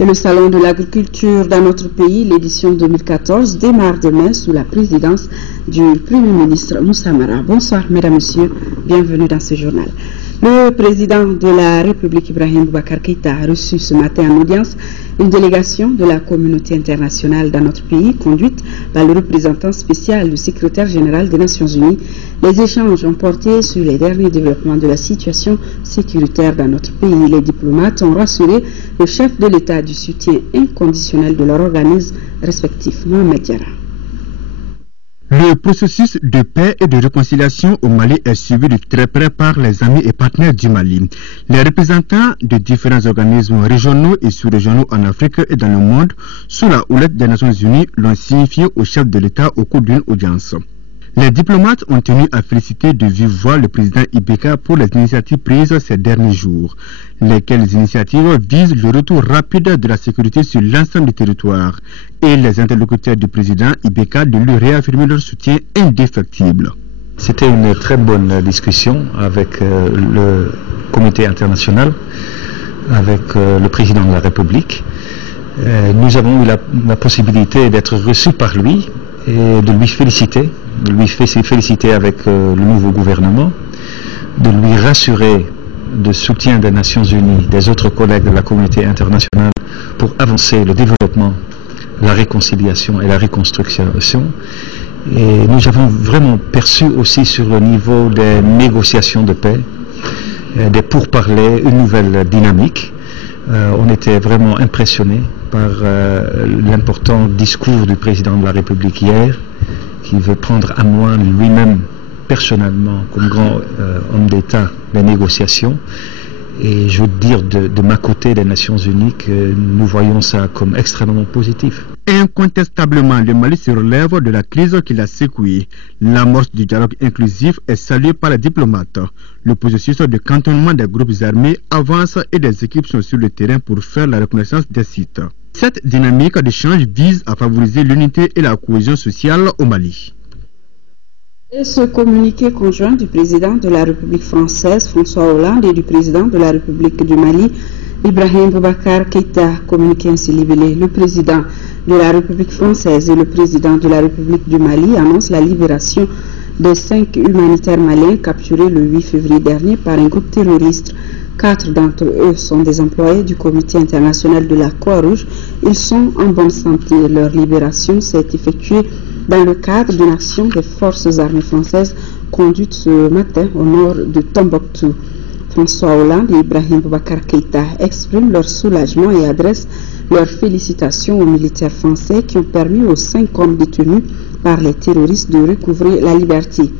Et le Salon de l'agriculture dans notre pays, l'édition 2014, démarre demain sous la présidence du Premier ministre Moussa Mara. Bonsoir, mesdames, messieurs, bienvenue dans ce journal. Le président de la République, Ibrahim Boubacar Keïta, a reçu ce matin en audience une délégation de la communauté internationale dans notre pays, conduite par le représentant spécial du secrétaire général des Nations Unies. Les échanges ont porté sur les derniers développements de la situation sécuritaire dans notre pays. Les diplomates ont rassuré le chef de l'État du soutien inconditionnel de leur organisme respectif, Mohamed Diarra. Le processus de paix et de réconciliation au Mali est suivi de très près par les amis et partenaires du Mali. Les représentants de différents organismes régionaux et sous-régionaux en Afrique et dans le monde, sous la houlette des Nations Unies, l'ont signifié au chef de l'État au cours d'une audience. Les diplomates ont tenu à féliciter de vive voix le président Ibeka pour les initiatives prises ces derniers jours, lesquelles initiatives visent le retour rapide de la sécurité sur l'ensemble du territoire et les interlocuteurs du président Ibeka de lui réaffirmer leur soutien indéfectible. C'était une très bonne discussion avec le comité international, avec le président de la République. Nous avons eu la possibilité d'être reçus par lui et de lui féliciter avec le nouveau gouvernement, de lui rassurer de soutien des Nations Unies, des autres collègues de la communauté internationale pour avancer le développement, la réconciliation et la reconstruction. Et nous avons vraiment perçu aussi sur le niveau des négociations de paix, des pourparlers, une nouvelle dynamique. On était vraiment impressionnés par l'important discours du président de la République hier, qui veut prendre à moi lui-même personnellement comme grand homme d'État des négociations. Et je veux dire de ma côté des Nations Unies que nous voyons ça comme extrêmement positif. Incontestablement, le Mali se relève de la crise qui l'a secoué. L'amorce du dialogue inclusif est saluée par les diplomates. Le processus de cantonnement des groupes armés avance et des équipes sont sur le terrain pour faire la reconnaissance des sites. Cette dynamique d'échange vise à favoriser l'unité et la cohésion sociale au Mali. Et ce communiqué conjoint du président de la République française, François Hollande, et du président de la République du Mali, Ibrahim Boubacar Keïta, communiqué ainsi libellé. Le président de la République française et le président de la République du Mali annoncent la libération des 5 humanitaires maliens capturés le 8 février dernier par un groupe terroriste. 4 d'entre eux sont des employés du Comité international de la Croix-Rouge. Ils sont en bonne santé. Leur libération s'est effectuée dans le cadre d'une action des forces armées françaises conduite ce matin au nord de Tombouctou. François Hollande et Ibrahim Boubacar Keïta expriment leur soulagement et adressent leurs félicitations aux militaires français qui ont permis aux 5 hommes détenus par les terroristes de recouvrer la liberté.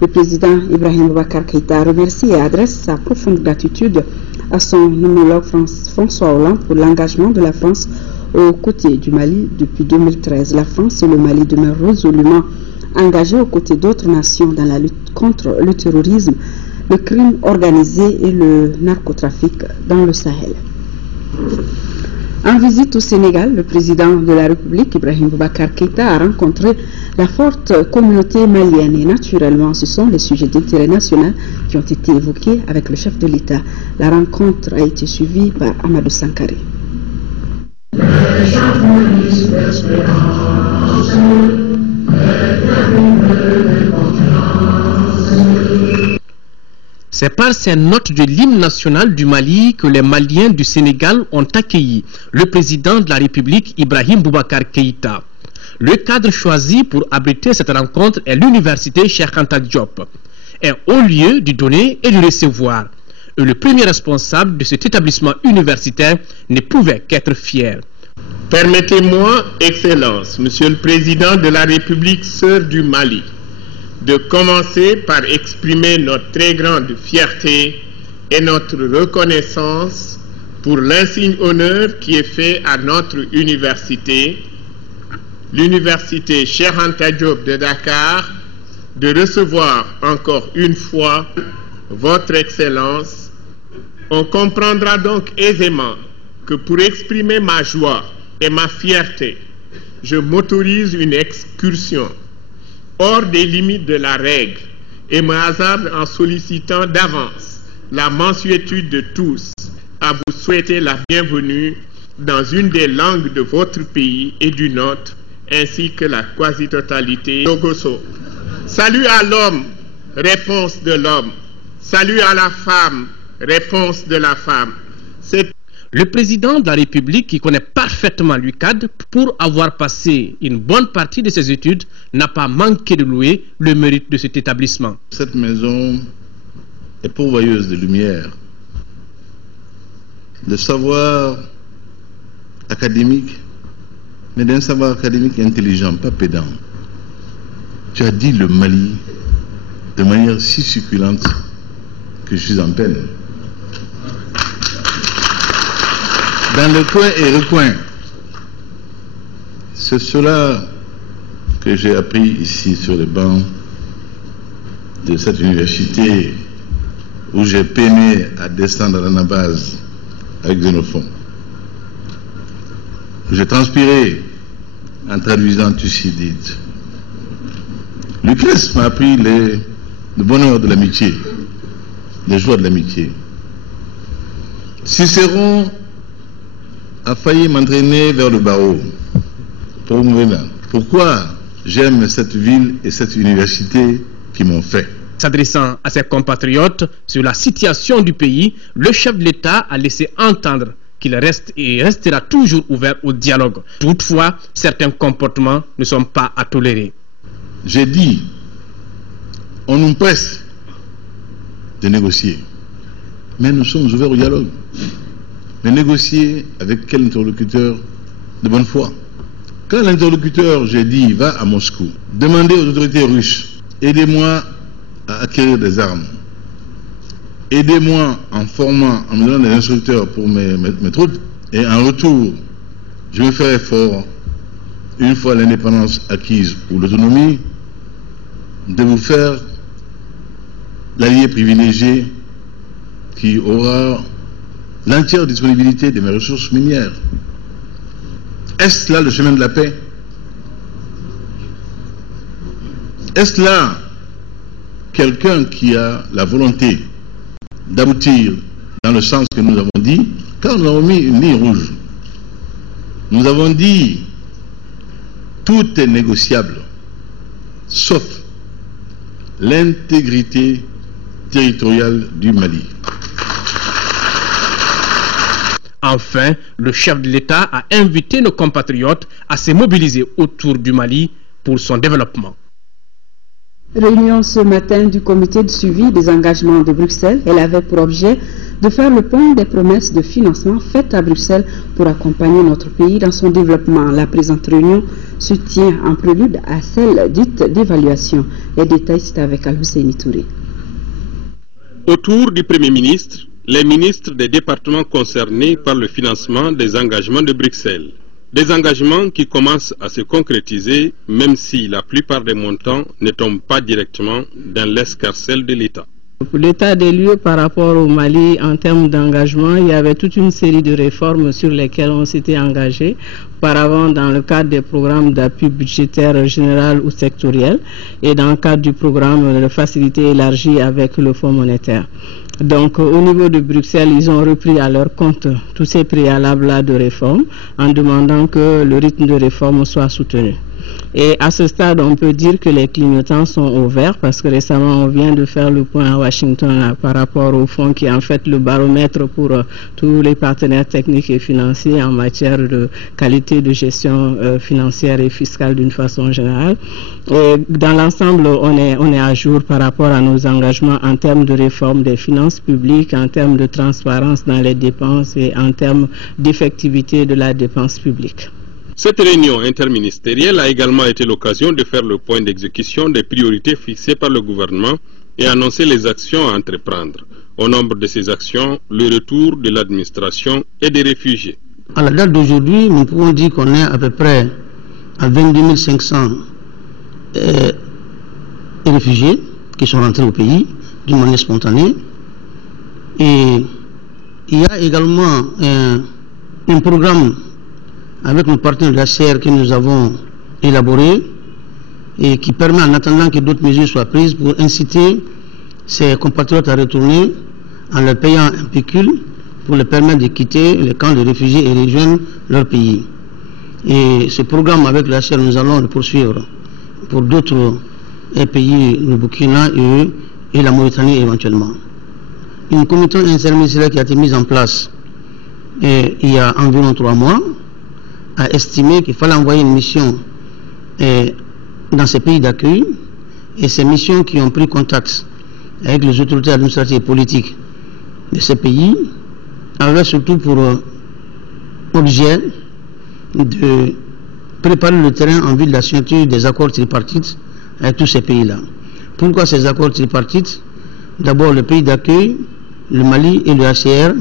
Le président Ibrahim Boubacar Keïta remercie et adresse sa profonde gratitude à son homologue François Hollande pour l'engagement de la France aux côtés du Mali depuis 2013. La France et le Mali demeurent résolument engagés aux côtés d'autres nations dans la lutte contre le terrorisme, le crime organisé et le narcotrafic dans le Sahel. En visite au Sénégal, le président de la République, Ibrahim Boubacar Keïta, a rencontré la forte communauté malienne et naturellement, ce sont les sujets d'intérêt national qui ont été évoqués avec le chef de l'État. La rencontre a été suivie par Amadou Sankaré. C'est par ces notes de l'hymne national du Mali que les Maliens du Sénégal ont accueilli le président de la République, Ibrahim Boubacar Keïta. Le cadre choisi pour abriter cette rencontre est l'université Cheikh Anta Diop, un haut lieu du donner et du recevoir. Et le premier responsable de cet établissement universitaire ne pouvait qu'être fier. Permettez-moi, Excellence, Monsieur le Président de la République sœur du Mali, de commencer par exprimer notre très grande fierté et notre reconnaissance pour l'insigne honneur qui est fait à notre université, l'université Cheikh Anta Diop de Dakar, de recevoir encore une fois votre Excellence. On comprendra donc aisément que pour exprimer ma joie et ma fierté, je m'autorise une excursion hors des limites de la règle et me hasarde en sollicitant d'avance la mansuétude de tous à vous souhaiter la bienvenue dans une des langues de votre pays et du nôtre, ainsi que la quasi-totalité Logoso. Salut à l'homme, réponse de l'homme. Salut à la femme, réponse de la femme. Le président de la République, qui connaît parfaitement l'UCAD, pour avoir passé une bonne partie de ses études, n'a pas manqué de louer le mérite de cet établissement. Cette maison est pourvoyeuse de lumière, de savoir académique, mais d'un savoir académique intelligent, pas pédant. Tu as dit le Mali de manière si succulente que je suis en peine. Dans le coin et recoin, c'est cela que j'ai appris ici sur les bancs de cette université où j'ai peiné à descendre à l'anabase avec Xénophon. J'ai transpiré en traduisant Thucydide. Lucrèce m'a appris le bonheur de l'amitié, les joies de l'amitié. Cicéron a failli m'entraîner vers le barreau. Pourquoi j'aime cette ville et cette université qui m'ont fait? S'adressant à ses compatriotes sur la situation du pays, le chef de l'État a laissé entendre qu'il reste et restera toujours ouvert au dialogue. Toutefois, certains comportements ne sont pas à tolérer. J'ai dit, on nous presse de négocier, mais nous sommes ouverts au dialogue. Mais négocier avec quel interlocuteur de bonne foi? Quand l'interlocuteur, j'ai dit, va à Moscou, demandez aux autorités russes, aidez-moi à acquérir des armes, aidez-moi en formant, en me donnant des instructeurs pour mes troupes, et en retour, je me ferai fort, une fois l'indépendance acquise ou l'autonomie, de vous faire l'allié privilégié qui aura l'entière disponibilité de mes ressources minières. Est-ce là le chemin de la paix? Est-ce là quelqu'un qui a la volonté d'aboutir dans le sens que nous avons dit, car nous avons mis une ligne rouge. Nous avons dit tout est négociable, sauf l'intégrité territoriale du Mali. Enfin, le chef de l'État a invité nos compatriotes à se mobiliser autour du Mali pour son développement. Réunion ce matin du comité de suivi des engagements de Bruxelles. Elle avait pour objet de faire le point des promesses de financement faites à Bruxelles pour accompagner notre pays dans son développement. La présente réunion se tient en prélude à celle dite d'évaluation. Les détails, c'est avec Al-Husseini Touré. Autour du Premier ministre, les ministres des départements concernés par le financement des engagements de Bruxelles. Des engagements qui commencent à se concrétiser, même si la plupart des montants ne tombent pas directement dans l'escarcelle de l'État. Pour l'état des lieux par rapport au Mali en termes d'engagement, il y avait toute une série de réformes sur lesquelles on s'était engagé auparavant dans le cadre des programmes d'appui budgétaire général ou sectoriel et dans le cadre du programme de facilité élargie avec le Fonds monétaire. Donc au niveau de Bruxelles, ils ont repris à leur compte tous ces préalables-là de réforme en demandant que le rythme de réforme soit soutenu. Et à ce stade, on peut dire que les clignotants sont au vert parce que récemment, on vient de faire le point à Washington là, par rapport au fonds qui est en fait le baromètre pour tous les partenaires techniques et financiers en matière de qualité de gestion financière et fiscale d'une façon générale. Et dans l'ensemble, on est à jour par rapport à nos engagements en termes de réforme des finances publiques, en termes de transparence dans les dépenses et en termes d'effectivité de la dépense publique. Cette réunion interministérielle a également été l'occasion de faire le point d'exécution des priorités fixées par le gouvernement et annoncer les actions à entreprendre. Au nombre de ces actions, le retour de l'administration et des réfugiés. À la date d'aujourd'hui, nous pouvons dire qu'on est à peu près à 22 500 réfugiés qui sont rentrés au pays d'une manière spontanée. Et il y a également un programme avec le partenaire de la CR que nous avons élaboré et qui permet en attendant que d'autres mesures soient prises pour inciter ces compatriotes à retourner en leur payant un pécule pour les permettre de quitter les camps de réfugiés et rejoindre leur pays. Et ce programme avec la HCR, nous allons le poursuivre pour d'autres pays, le Burkina et la Mauritanie éventuellement. Une commission interministérielle qui a été mise en place il y a environ 3 mois a estimé qu'il fallait envoyer une mission dans ces pays d'accueil, et ces missions qui ont pris contact avec les autorités administratives et politiques de ces pays avaient surtout pour objet de préparer le terrain en vue de la signature des accords tripartites avec tous ces pays-là. Pourquoi ces accords tripartites? D'abord le pays d'accueil, le Mali et le HCR,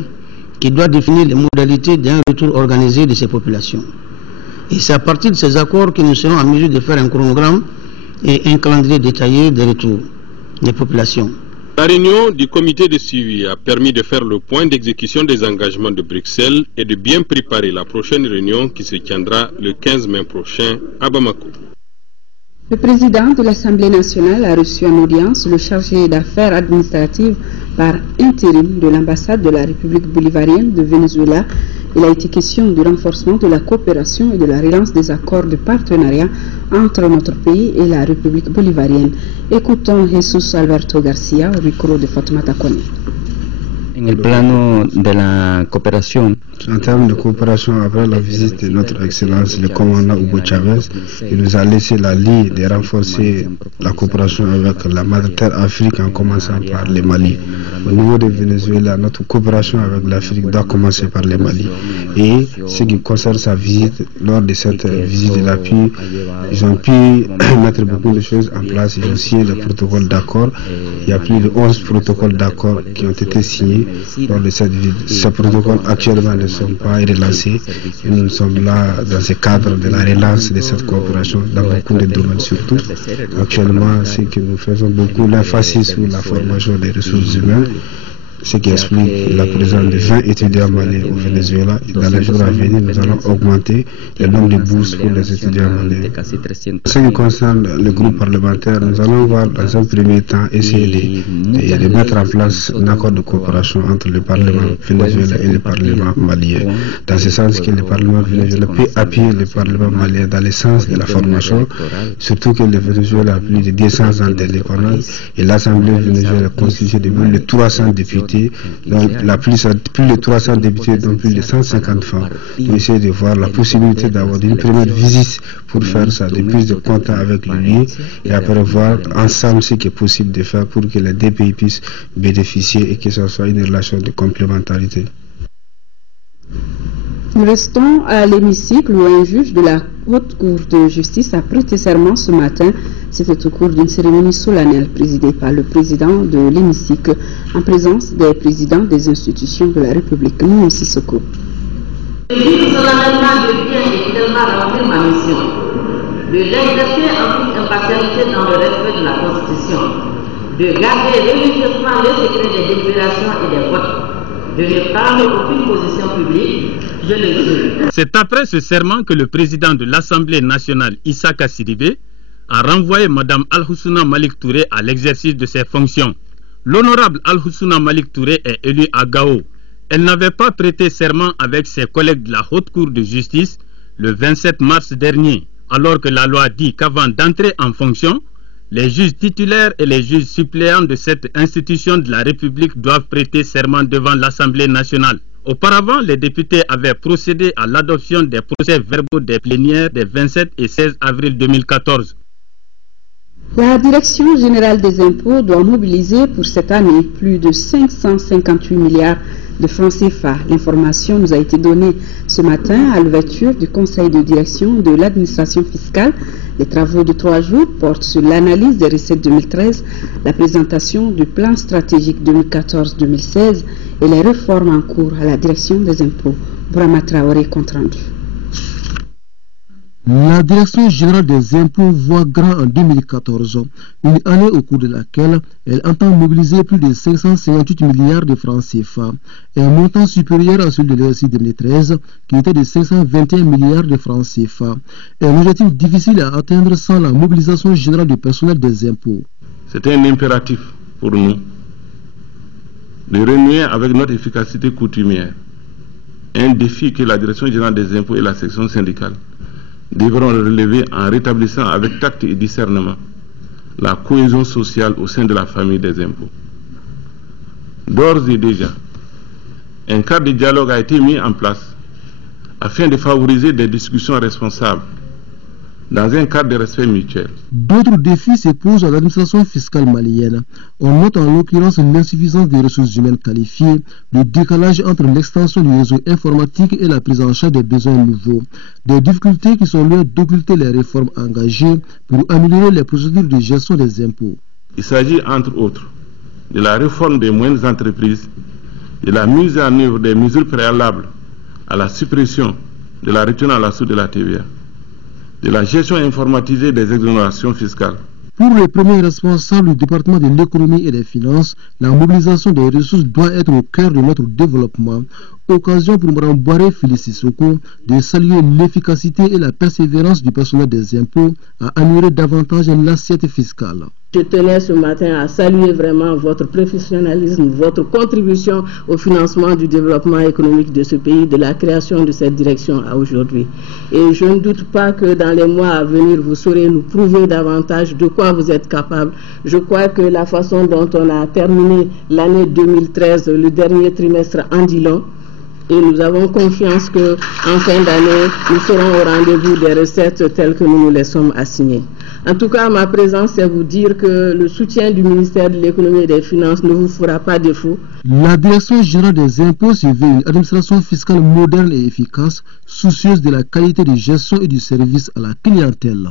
qui doit définir les modalités d'un retour organisé de ces populations. Et c'est à partir de ces accords que nous serons en mesure de faire un chronogramme et un calendrier détaillé de retour des populations. La réunion du comité de suivi a permis de faire le point d'exécution des engagements de Bruxelles et de bien préparer la prochaine réunion qui se tiendra le 15 mai prochain à Bamako. Le président de l'Assemblée nationale a reçu en audience le chargé d'affaires administratives par intérim de l'ambassade de la République bolivarienne de Venezuela. Il a été question du renforcement de la coopération et de la relance des accords de partenariat entre notre pays et la République bolivarienne. Écoutons Jesus Alberto Garcia au micro de Fatoumata Kone. En el plano de la cooperación. En termes de coopération, après la visite de notre Excellence le commandant Hugo Chavez, il nous a laissé la ligne de renforcer la coopération avec la Mother Terre Afrique en commençant par le Mali. Au niveau de Venezuela, notre coopération avec l'Afrique doit commencer par le Mali. Et ce qui concerne sa visite, lors de cette visite de l'appui, ils ont pu mettre beaucoup de choses en place. Ils ont signé le protocole d'accord. Il y a plus de 11 protocoles d'accord qui ont été signés lors de cette visite. Ces protocoles actuellement ne sont pas relancés. Et nous sommes là dans ce cadre de la relance de cette coopération dans beaucoup de domaines surtout. Actuellement, c'est que nous faisons beaucoup l'emphasis sur la formation des ressources humaines, ce qui explique la présence de 20 étudiants maliens au Venezuela. Et dans les jours à venir, nous allons augmenter le nombre de bourses pour les étudiants maliens. Ce qui concerne le groupe parlementaire, nous allons voir dans un premier temps essayer de mettre en place un accord de coopération entre le Parlement vénézuélien et le Parlement malien. Dans ce sens que le Parlement vénézuélien peut appuyer le Parlement malien dans le sens de la formation, surtout que le Venezuela a plus de 200 ans d'indépendance et l'Assemblée vénézuélienne est constituée de plus de 300 députés. Donc, plus de 300 députés, dont plus de 150 femmes. Nous essayons de voir la possibilité d'avoir une première visite pour faire ça, de plus de contacts avec l'Union et après voir ensemble ce qui est possible de faire pour que les deux pays puissent bénéficier et que ce soit une relation de complémentarité. Nous restons à l'hémicycle où un juge de la Haute Cour de justice a prêté serment ce matin. C'était au cours d'une cérémonie solennelle présidée par le président de l'hémicycle en présence des présidents des institutions de la République. Nous aussi secours. Je dis solennellement de bien et fidèlement remplir ma mission, de l'exercer en toute impartialité dans le respect de la Constitution, de garder religieusement le secret des délibérations et des votes, de ne prendre aucune position publique. Je le jure. C'est après ce serment que le président de l'Assemblée nationale, Issaka Sidibé, a renvoyé Mme Al-Hussouna Malik Touré à l'exercice de ses fonctions. L'honorable Al-Hussouna Malik Touré est élue à Gao. Elle n'avait pas prêté serment avec ses collègues de la Haute Cour de justice le 27 mars dernier, alors que la loi dit qu'avant d'entrer en fonction, les juges titulaires et les juges suppléants de cette institution de la République doivent prêter serment devant l'Assemblée nationale. Auparavant, les députés avaient procédé à l'adoption des procès-verbaux des plénières des 27 et 16 avril 2014. La Direction générale des impôts doit mobiliser pour cette année plus de 558 milliards de francs CFA. L'information nous a été donnée ce matin à l'ouverture du conseil de direction de l'administration fiscale. Les travaux de 3 jours portent sur l'analyse des recettes 2013, la présentation du plan stratégique 2014-2016 et les réformes en cours à la direction des impôts. Brahma Traoré, compte rendu. La Direction générale des impôts voit grand en 2014, une année au cours de laquelle elle entend mobiliser plus de 558 milliards de francs CFA, un montant supérieur à celui de l'exercice 2013 qui était de 521 milliards de francs CFA, un objectif difficile à atteindre sans la mobilisation générale du personnel des impôts. C'était un impératif pour nous de renouer avec notre efficacité coutumière. Un défi que la Direction générale des impôts et la section syndicale devront relever en rétablissant avec tact et discernement la cohésion sociale au sein de la famille des impôts. D'ores et déjà, un cadre de dialogue a été mis en place afin de favoriser des discussions responsables dans un cadre de respect mutuel. D'autres défis se posent à l'administration fiscale malienne. On note en l'occurrence l'insuffisance des ressources humaines qualifiées, le décalage entre l'extension du réseau informatique et la prise en charge des besoins nouveaux. Des difficultés qui sont loin d'occulter les réformes engagées pour améliorer les procédures de gestion des impôts. Il s'agit entre autres de la réforme des moyennes entreprises, de la mise en œuvre des mesures préalables à la suppression de la retenue à la source de la TVA, de la gestion informatisée des exonérations fiscales. Pour les premiers responsables du département de l'économie et des finances, la mobilisation des ressources doit être au cœur de notre développement. Occasion pour Mme Boiré Félicie Soko de saluer l'efficacité et la persévérance du personnel des impôts à améliorer davantage l'assiette fiscale. Je tenais ce matin à saluer vraiment votre professionnalisme, votre contribution au financement du développement économique de ce pays, de la création de cette direction à aujourd'hui. Et je ne doute pas que dans les mois à venir, vous saurez nous prouver davantage de quoi vous êtes capable. Je crois que la façon dont on a terminé l'année 2013, le dernier trimestre en dit long. Et nous avons confiance qu'en fin d'année, nous serons au rendez-vous des recettes telles que nous nous les sommes assignées. En tout cas, ma présence, c'est vous dire que le soutien du ministère de l'économie et des finances ne vous fera pas défaut. La Direction générale des impôts se veut une administration fiscale moderne et efficace, soucieuse de la qualité de gestion et du service à la clientèle.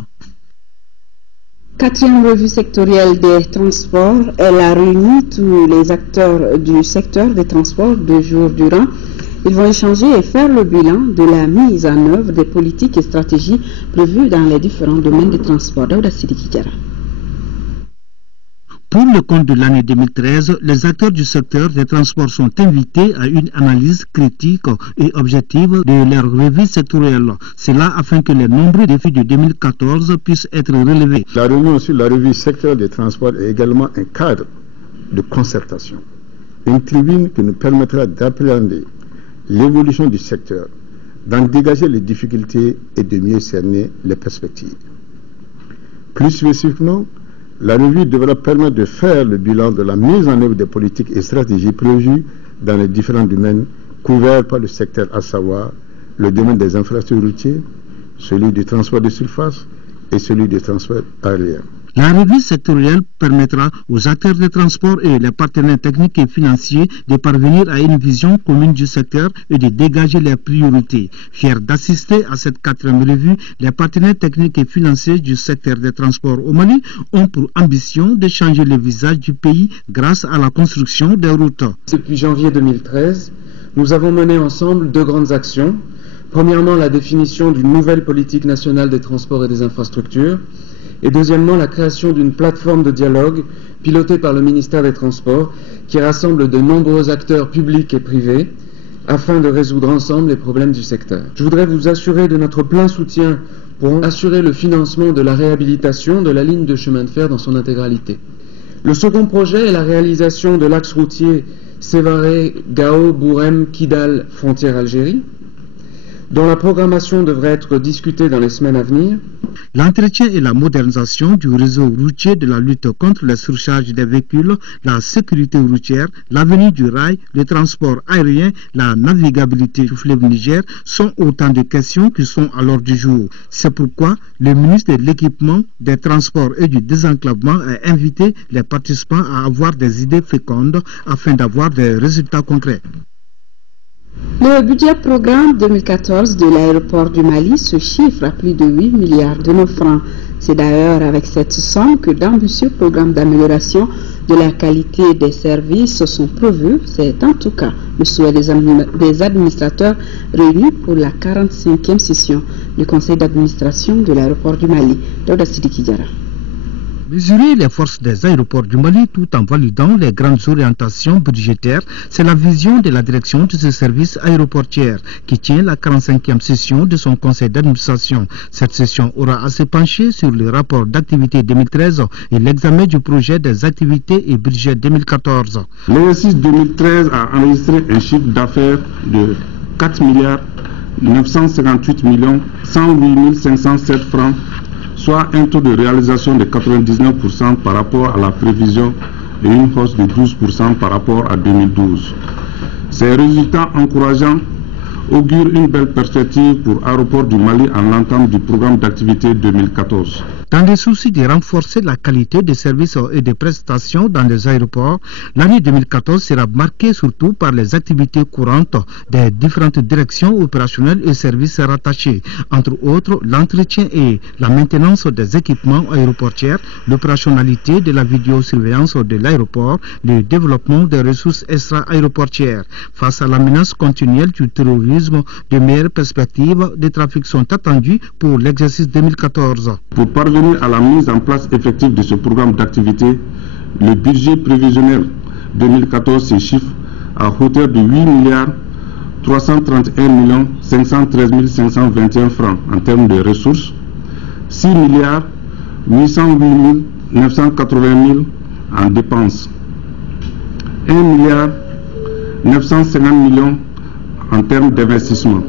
4e revue sectorielle des transports, elle a réuni tous les acteurs du secteur des transports 2 jours durant. Ils vont échanger et faire le bilan de la mise en œuvre des politiques et stratégies prévues dans les différents domaines des transports. Daouda Sidiki Diarra. Pour le compte de l'année 2013, les acteurs du secteur des transports sont invités à une analyse critique et objective de leur revue sectorielle. C'est là afin que les nombreux défis de 2014 puissent être relevés. La réunion sur la revue sectorielle des transports est également un cadre de concertation, une tribune qui nous permettra d'appréhender l'évolution du secteur, d'en dégager les difficultés et de mieux cerner les perspectives. Plus spécifiquement, la revue devra permettre de faire le bilan de la mise en œuvre des politiques et stratégies prévues dans les différents domaines couverts par le secteur, à savoir le domaine des infrastructures routières, celui du transport de surface et celui du transport aérien. La revue sectorielle permettra aux acteurs des transports et les partenaires techniques et financiers de parvenir à une vision commune du secteur et de dégager les priorités. Fiers d'assister à cette 4e revue, les partenaires techniques et financiers du secteur des transports au Mali ont pour ambition de changer le visage du pays grâce à la construction des routes. Depuis janvier 2013, nous avons mené ensemble 2 grandes actions. Premièrement, la définition d'une nouvelle politique nationale des transports et des infrastructures. Et deuxièmement, la création d'une plateforme de dialogue pilotée par le ministère des Transports qui rassemble de nombreux acteurs publics et privés afin de résoudre ensemble les problèmes du secteur. Je voudrais vous assurer de notre plein soutien pour assurer le financement de la réhabilitation de la ligne de chemin de fer dans son intégralité. Le second projet est la réalisation de l'axe routier Sévaré-Gao-Bourem-Kidal-Frontière-Algérie, dont la programmation devrait être discutée dans les semaines à venir. L'entretien et la modernisation du réseau routier, de la lutte contre la surcharge des véhicules, la sécurité routière, l'avenir du rail, le transport aérien, la navigabilité du fleuve Niger sont autant de questions qui sont à l'ordre du jour. C'est pourquoi le ministre de l'Équipement, des Transports et du Désenclavement a invité les participants à avoir des idées fécondes afin d'avoir des résultats concrets. Le budget programme 2014 de l'aéroport du Mali se chiffre à plus de 8 milliards de nos francs. C'est d'ailleurs avec cette somme que d'ambitieux programmes d'amélioration de la qualité des services sont prévus. C'est en tout cas le souhait des administrateurs réunis pour la 45e session du conseil d'administration de l'aéroport du Mali. Daouda Sidiki Diarra. Mesurer les forces des aéroports du Mali tout en validant les grandes orientations budgétaires, c'est la vision de la direction de ce service aéroportière qui tient la 45e session de son conseil d'administration. Cette session aura à se pencher sur le rapport d'activité 2013 et l'examen du projet des activités et budget 2014. L'exercice 2013 a enregistré un chiffre d'affaires de 4 milliards 958 millions 108 507 francs, soit un taux de réalisation de 99% par rapport à la prévision et une hausse de 12% par rapport à 2012. Ces résultats encourageants augurent une belle perspective pour Aéroports du Mali en l'entame du programme d'activité 2014. Dans le souci de renforcer la qualité des services et des prestations dans les aéroports, l'année 2014 sera marquée surtout par les activités courantes des différentes directions opérationnelles et services rattachés, entre autres l'entretien et la maintenance des équipements aéroportiers, l'opérationnalité de la vidéosurveillance de l'aéroport, le développement des ressources extra-aéroportières. Face à la menace continuelle du terrorisme, de meilleures perspectives de trafic sont attendues pour l'exercice 2014. Pour parvenir à la mise en place effective de ce programme d'activité, le budget prévisionnel 2014 se chiffre à hauteur de 8 milliards 331 millions 513 521 francs en termes de ressources, 6 milliards 808 980 000 en dépenses, 1 milliard 950 millions en termes d'investissement.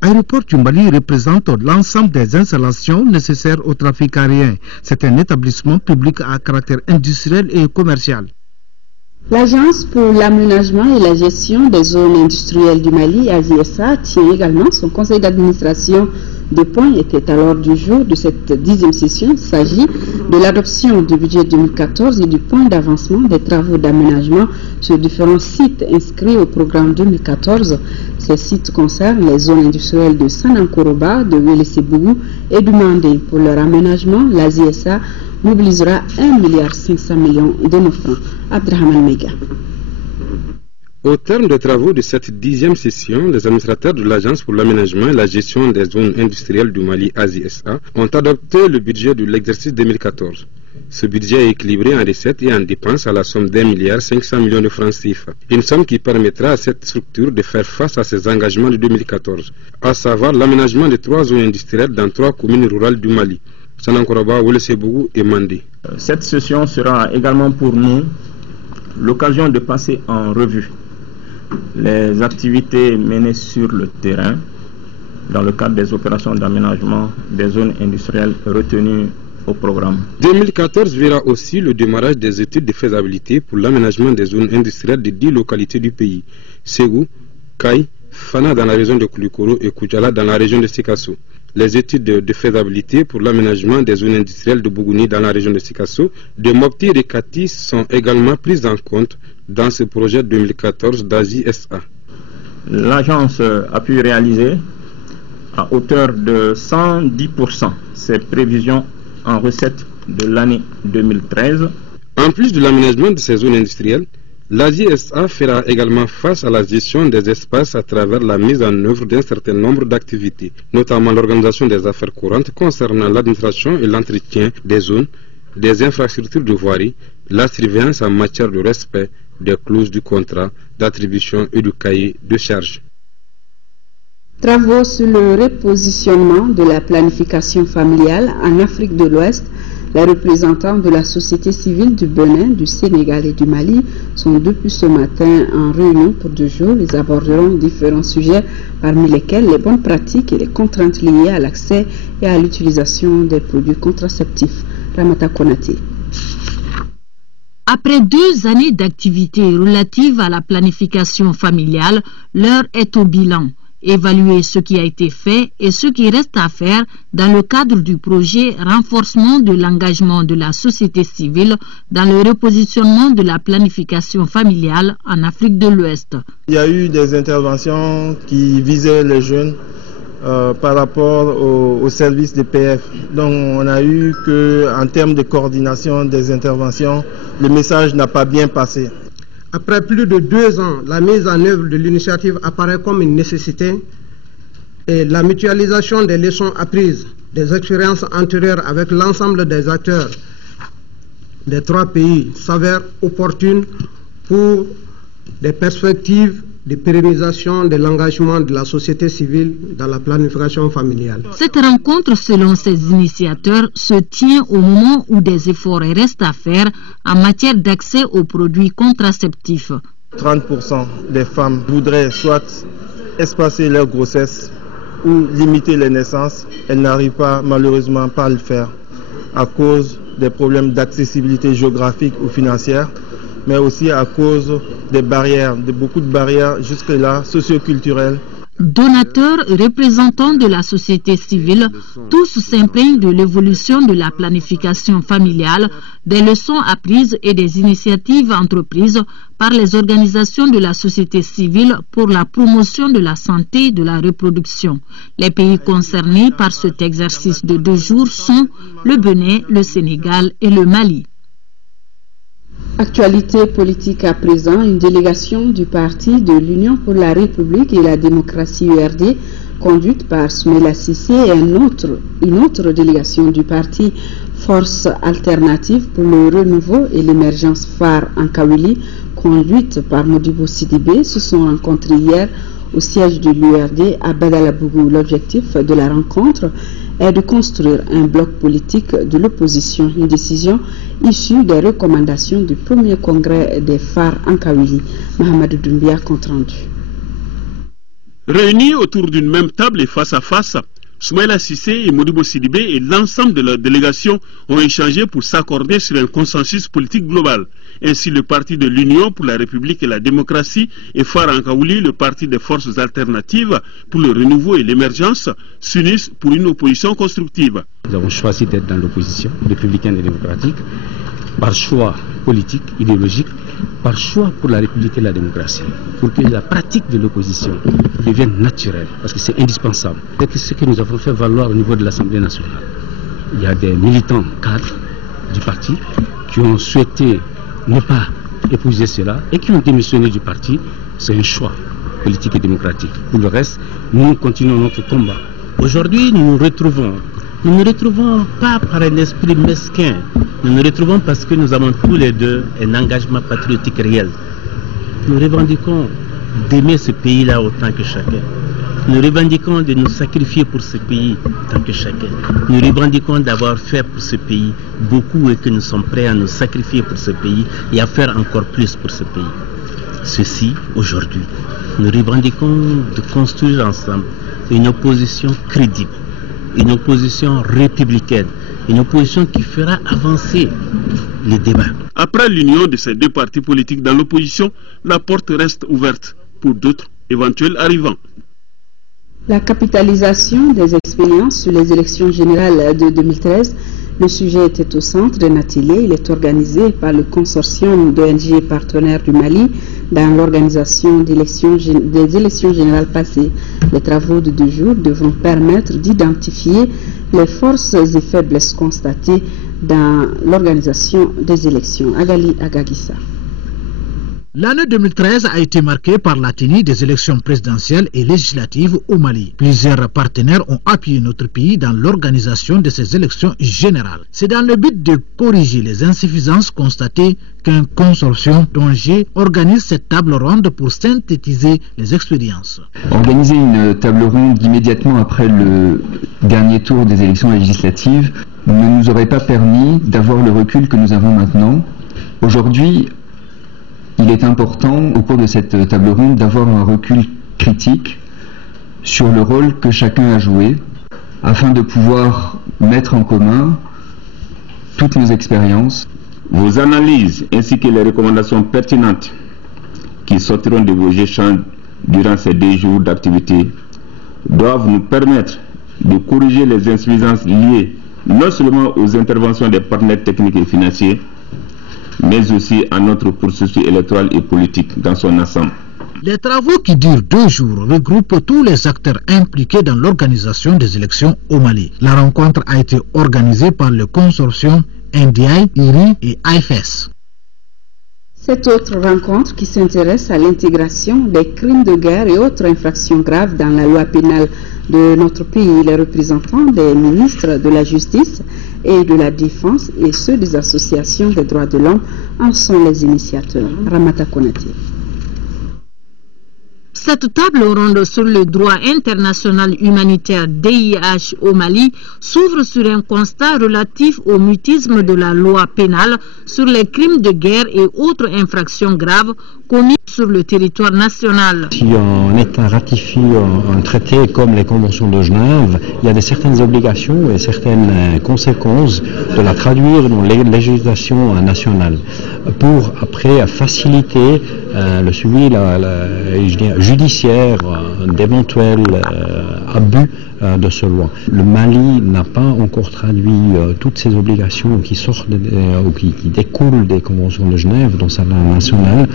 Aéroport du Mali représente l'ensemble des installations nécessaires au trafic aérien. C'est un établissement public à caractère industriel et commercial. L'Agence pour l'aménagement et la gestion des zones industrielles du Mali, AGSA, tient également son conseil d'administration. Deux points étaient à l'ordre du jour de cette 10e session. Il s'agit de l'adoption du budget 2014 et du point d'avancement des travaux d'aménagement sur différents sites inscrits au programme 2014. Ces sites concernent les zones industrielles de Sanankoroba, de Wélé-Sébougou et du Mandé. Pour leur aménagement, l'AGSA mobilisera 1,5 milliard de nos francs. Abdrahman Mega. Au terme des travaux de cette 10e session, les administrateurs de l'Agence pour l'aménagement et la gestion des zones industrielles du Mali, AGSA, ont adopté le budget de l'exercice 2014. Ce budget est équilibré en recettes et en dépenses à la somme d'1,5 milliard de francs CFA. Une somme qui permettra à cette structure de faire face à ses engagements de 2014, à savoir l'aménagement de 3 zones industrielles dans 3 communes rurales du Mali, Sanankoroba, Wélé-Sébougou et Mandé. Cette session sera également pour nous l'occasion de passer en revue les activités menées sur le terrain dans le cadre des opérations d'aménagement des zones industrielles retenues au programme. 2014 verra aussi le démarrage des études de faisabilité pour l'aménagement des zones industrielles de 10 localités du pays, Ségou, Kaï, Fana dans la région de Koulikoro et Koudjala dans la région de Sikasso. Les études de faisabilité pour l'aménagement des zones industrielles de Bougouni dans la région de Sikasso, de Mopti et de Kati sont également prises en compte dans ce projet 2014 d'AGSA. L'agence a pu réaliser à hauteur de 110% ses prévisions en recettes de l'année 2013. En plus de l'aménagement de ces zones industrielles, l'AGSA fera également face à la gestion des espaces à travers la mise en œuvre d'un certain nombre d'activités, notamment l'organisation des affaires courantes concernant l'administration et l'entretien des zones, des infrastructures de voirie, la surveillance en matière de respect des clauses du contrat d'attribution et du cahier de charges. Travaux sur le repositionnement de la planification familiale en Afrique de l'Ouest. Les représentants de la société civile du Bénin, du Sénégal et du Mali sont depuis ce matin en réunion pour 2 jours. Ils aborderont différents sujets, parmi lesquels les bonnes pratiques et les contraintes liées à l'accès et à l'utilisation des produits contraceptifs. Ramata Konati. Après 2 années d'activité relative à la planification familiale, l'heure est au bilan. Évaluer ce qui a été fait et ce qui reste à faire dans le cadre du projet renforcement de l'engagement de la société civile dans le repositionnement de la planification familiale en Afrique de l'Ouest. Il y a eu des interventions qui visaient les jeunes par rapport au service des PF. Donc on a eu qu'en termes de coordination des interventions, le message n'a pas bien passé. Après plus de 2 ans, la mise en œuvre de l'initiative apparaît comme une nécessité et la mutualisation des leçons apprises, des expériences antérieures avec l'ensemble des acteurs des trois pays s'avère opportune pour des perspectives de pérennisation de l'engagement de la société civile dans la planification familiale. Cette rencontre, selon ses initiateurs, se tient au moment où des efforts restent à faire en matière d'accès aux produits contraceptifs. 30% des femmes voudraient soit espacer leur grossesse ou limiter les naissances. Elles n'arrivent pas, malheureusement, pas à le faire à cause des problèmes d'accessibilité géographique ou financière, mais aussi à cause des barrières, de beaucoup de barrières jusque-là socioculturelles. Donateurs et représentants de la société civile, tous s'imprègnent de l'évolution de la planification familiale, des leçons apprises et des initiatives entreprises par les organisations de la société civile pour la promotion de la santé et de la reproduction. Les pays concernés par cet exercice de 2 jours sont le Bénin, le Sénégal et le Mali. Actualité politique à présent, une délégation du parti de l'Union pour la République et la démocratie URD, conduite par Soumaïla Cissé, et une autre délégation du parti Force Alternative pour le Renouveau et l'Émergence phare en Kabylie, conduite par Modibo Sidibé, se sont rencontrés hier au siège de l'URD à Badalabougou. L'objectif de la rencontre est de construire un bloc politique de l'opposition, une décision issue des recommandations du premier congrès des phares en Kabylie. Mahamadou Doumbia, compte rendu. Réunis autour d'une même table et face à face, Soumaïla Cissé et Modibo Sidibé et l'ensemble de leur délégation ont échangé pour s'accorder sur un consensus politique global. Ainsi, le parti de l'Union pour la République et la démocratie et phare en Kabylie, le parti des forces alternatives pour le renouveau et l'émergence, s'unissent pour une opposition constructive. Nous avons choisi d'être dans l'opposition républicaine et démocratique par choix politique, idéologique, par choix pour la République et la démocratie, pour que la pratique de l'opposition devienne naturelle, parce que c'est indispensable. C'est ce que nous avons fait valoir au niveau de l'Assemblée nationale. Il y a des militants cadres du parti qui ont souhaité ne pas épouser cela et qui ont démissionné du parti. C'est un choix politique et démocratique. Pour le reste, nous continuons notre combat. Aujourd'hui, nous nous retrouvons. Nous ne retrouvons pas par un esprit mesquin. Nous nous retrouvons parce que nous avons tous les deux un engagement patriotique réel. Nous revendiquons d'aimer ce pays-là autant que chacun. Nous revendiquons de nous sacrifier pour ce pays autant que chacun. Nous revendiquons d'avoir fait pour ce pays beaucoup et que nous sommes prêts à nous sacrifier pour ce pays et à faire encore plus pour ce pays. Ceci, aujourd'hui, nous revendiquons de construire ensemble une opposition crédible, une opposition républicaine, une opposition qui fera avancer les débats. Après l'union de ces deux partis politiques dans l'opposition, la porte reste ouverte pour d'autres éventuels arrivants. La capitalisation des expériences sur les élections générales de 2013, le sujet était au centre d'un atelier. Il est organisé par le consortium d'ONG partenaires du Mali dans l'organisation des élections générales passées. Les travaux de 2 jours devront permettre d'identifier les forces et faiblesses constatées dans l'organisation des élections. Agali Agagissa. L'année 2013 a été marquée par la tenue des élections présidentielles et législatives au Mali. Plusieurs partenaires ont appuyé notre pays dans l'organisation de ces élections générales. C'est dans le but de corriger les insuffisances constatées qu'un consortium d'ONG organise cette table ronde pour synthétiser les expériences. Organiser une table ronde immédiatement après le dernier tour des élections législatives ne nous aurait pas permis d'avoir le recul que nous avons maintenant. Aujourd'hui, il est important, au cours de cette table ronde, d'avoir un recul critique sur le rôle que chacun a joué, afin de pouvoir mettre en commun toutes nos expériences. Vos analyses ainsi que les recommandations pertinentes qui sortiront de vos échanges durant ces 2 jours d'activité doivent nous permettre de corriger les insuffisances liées non seulement aux interventions des partenaires techniques et financiers, mais aussi à notre processus électoral et politique dans son ensemble. Les travaux qui durent 2 jours regroupent tous les acteurs impliqués dans l'organisation des élections au Mali. La rencontre a été organisée par le consortium NDI, IRI et AFS. Cette autre rencontre qui s'intéresse à l'intégration des crimes de guerre et autres infractions graves dans la loi pénale de notre pays, les représentants des ministres de la Justice et de la défense et ceux des associations des droits de l'homme en sont les initiateurs. Ramata Konati. Cette table ronde sur le droit international humanitaire DIH au Mali s'ouvre sur un constat relatif au mutisme de la loi pénale sur les crimes de guerre et autres infractions graves commis sur le territoire national. Si un État ratifie un traité comme les conventions de Genève, il y a certaines obligations et certaines conséquences de la traduire dans les législations nationales pour après faciliter le suivi judiciaire d'éventuels abus de ce loi. Le Mali n'a pas encore traduit toutes ces obligations qui sortent ou qui découlent des conventions de Genève dans sa loi nationale,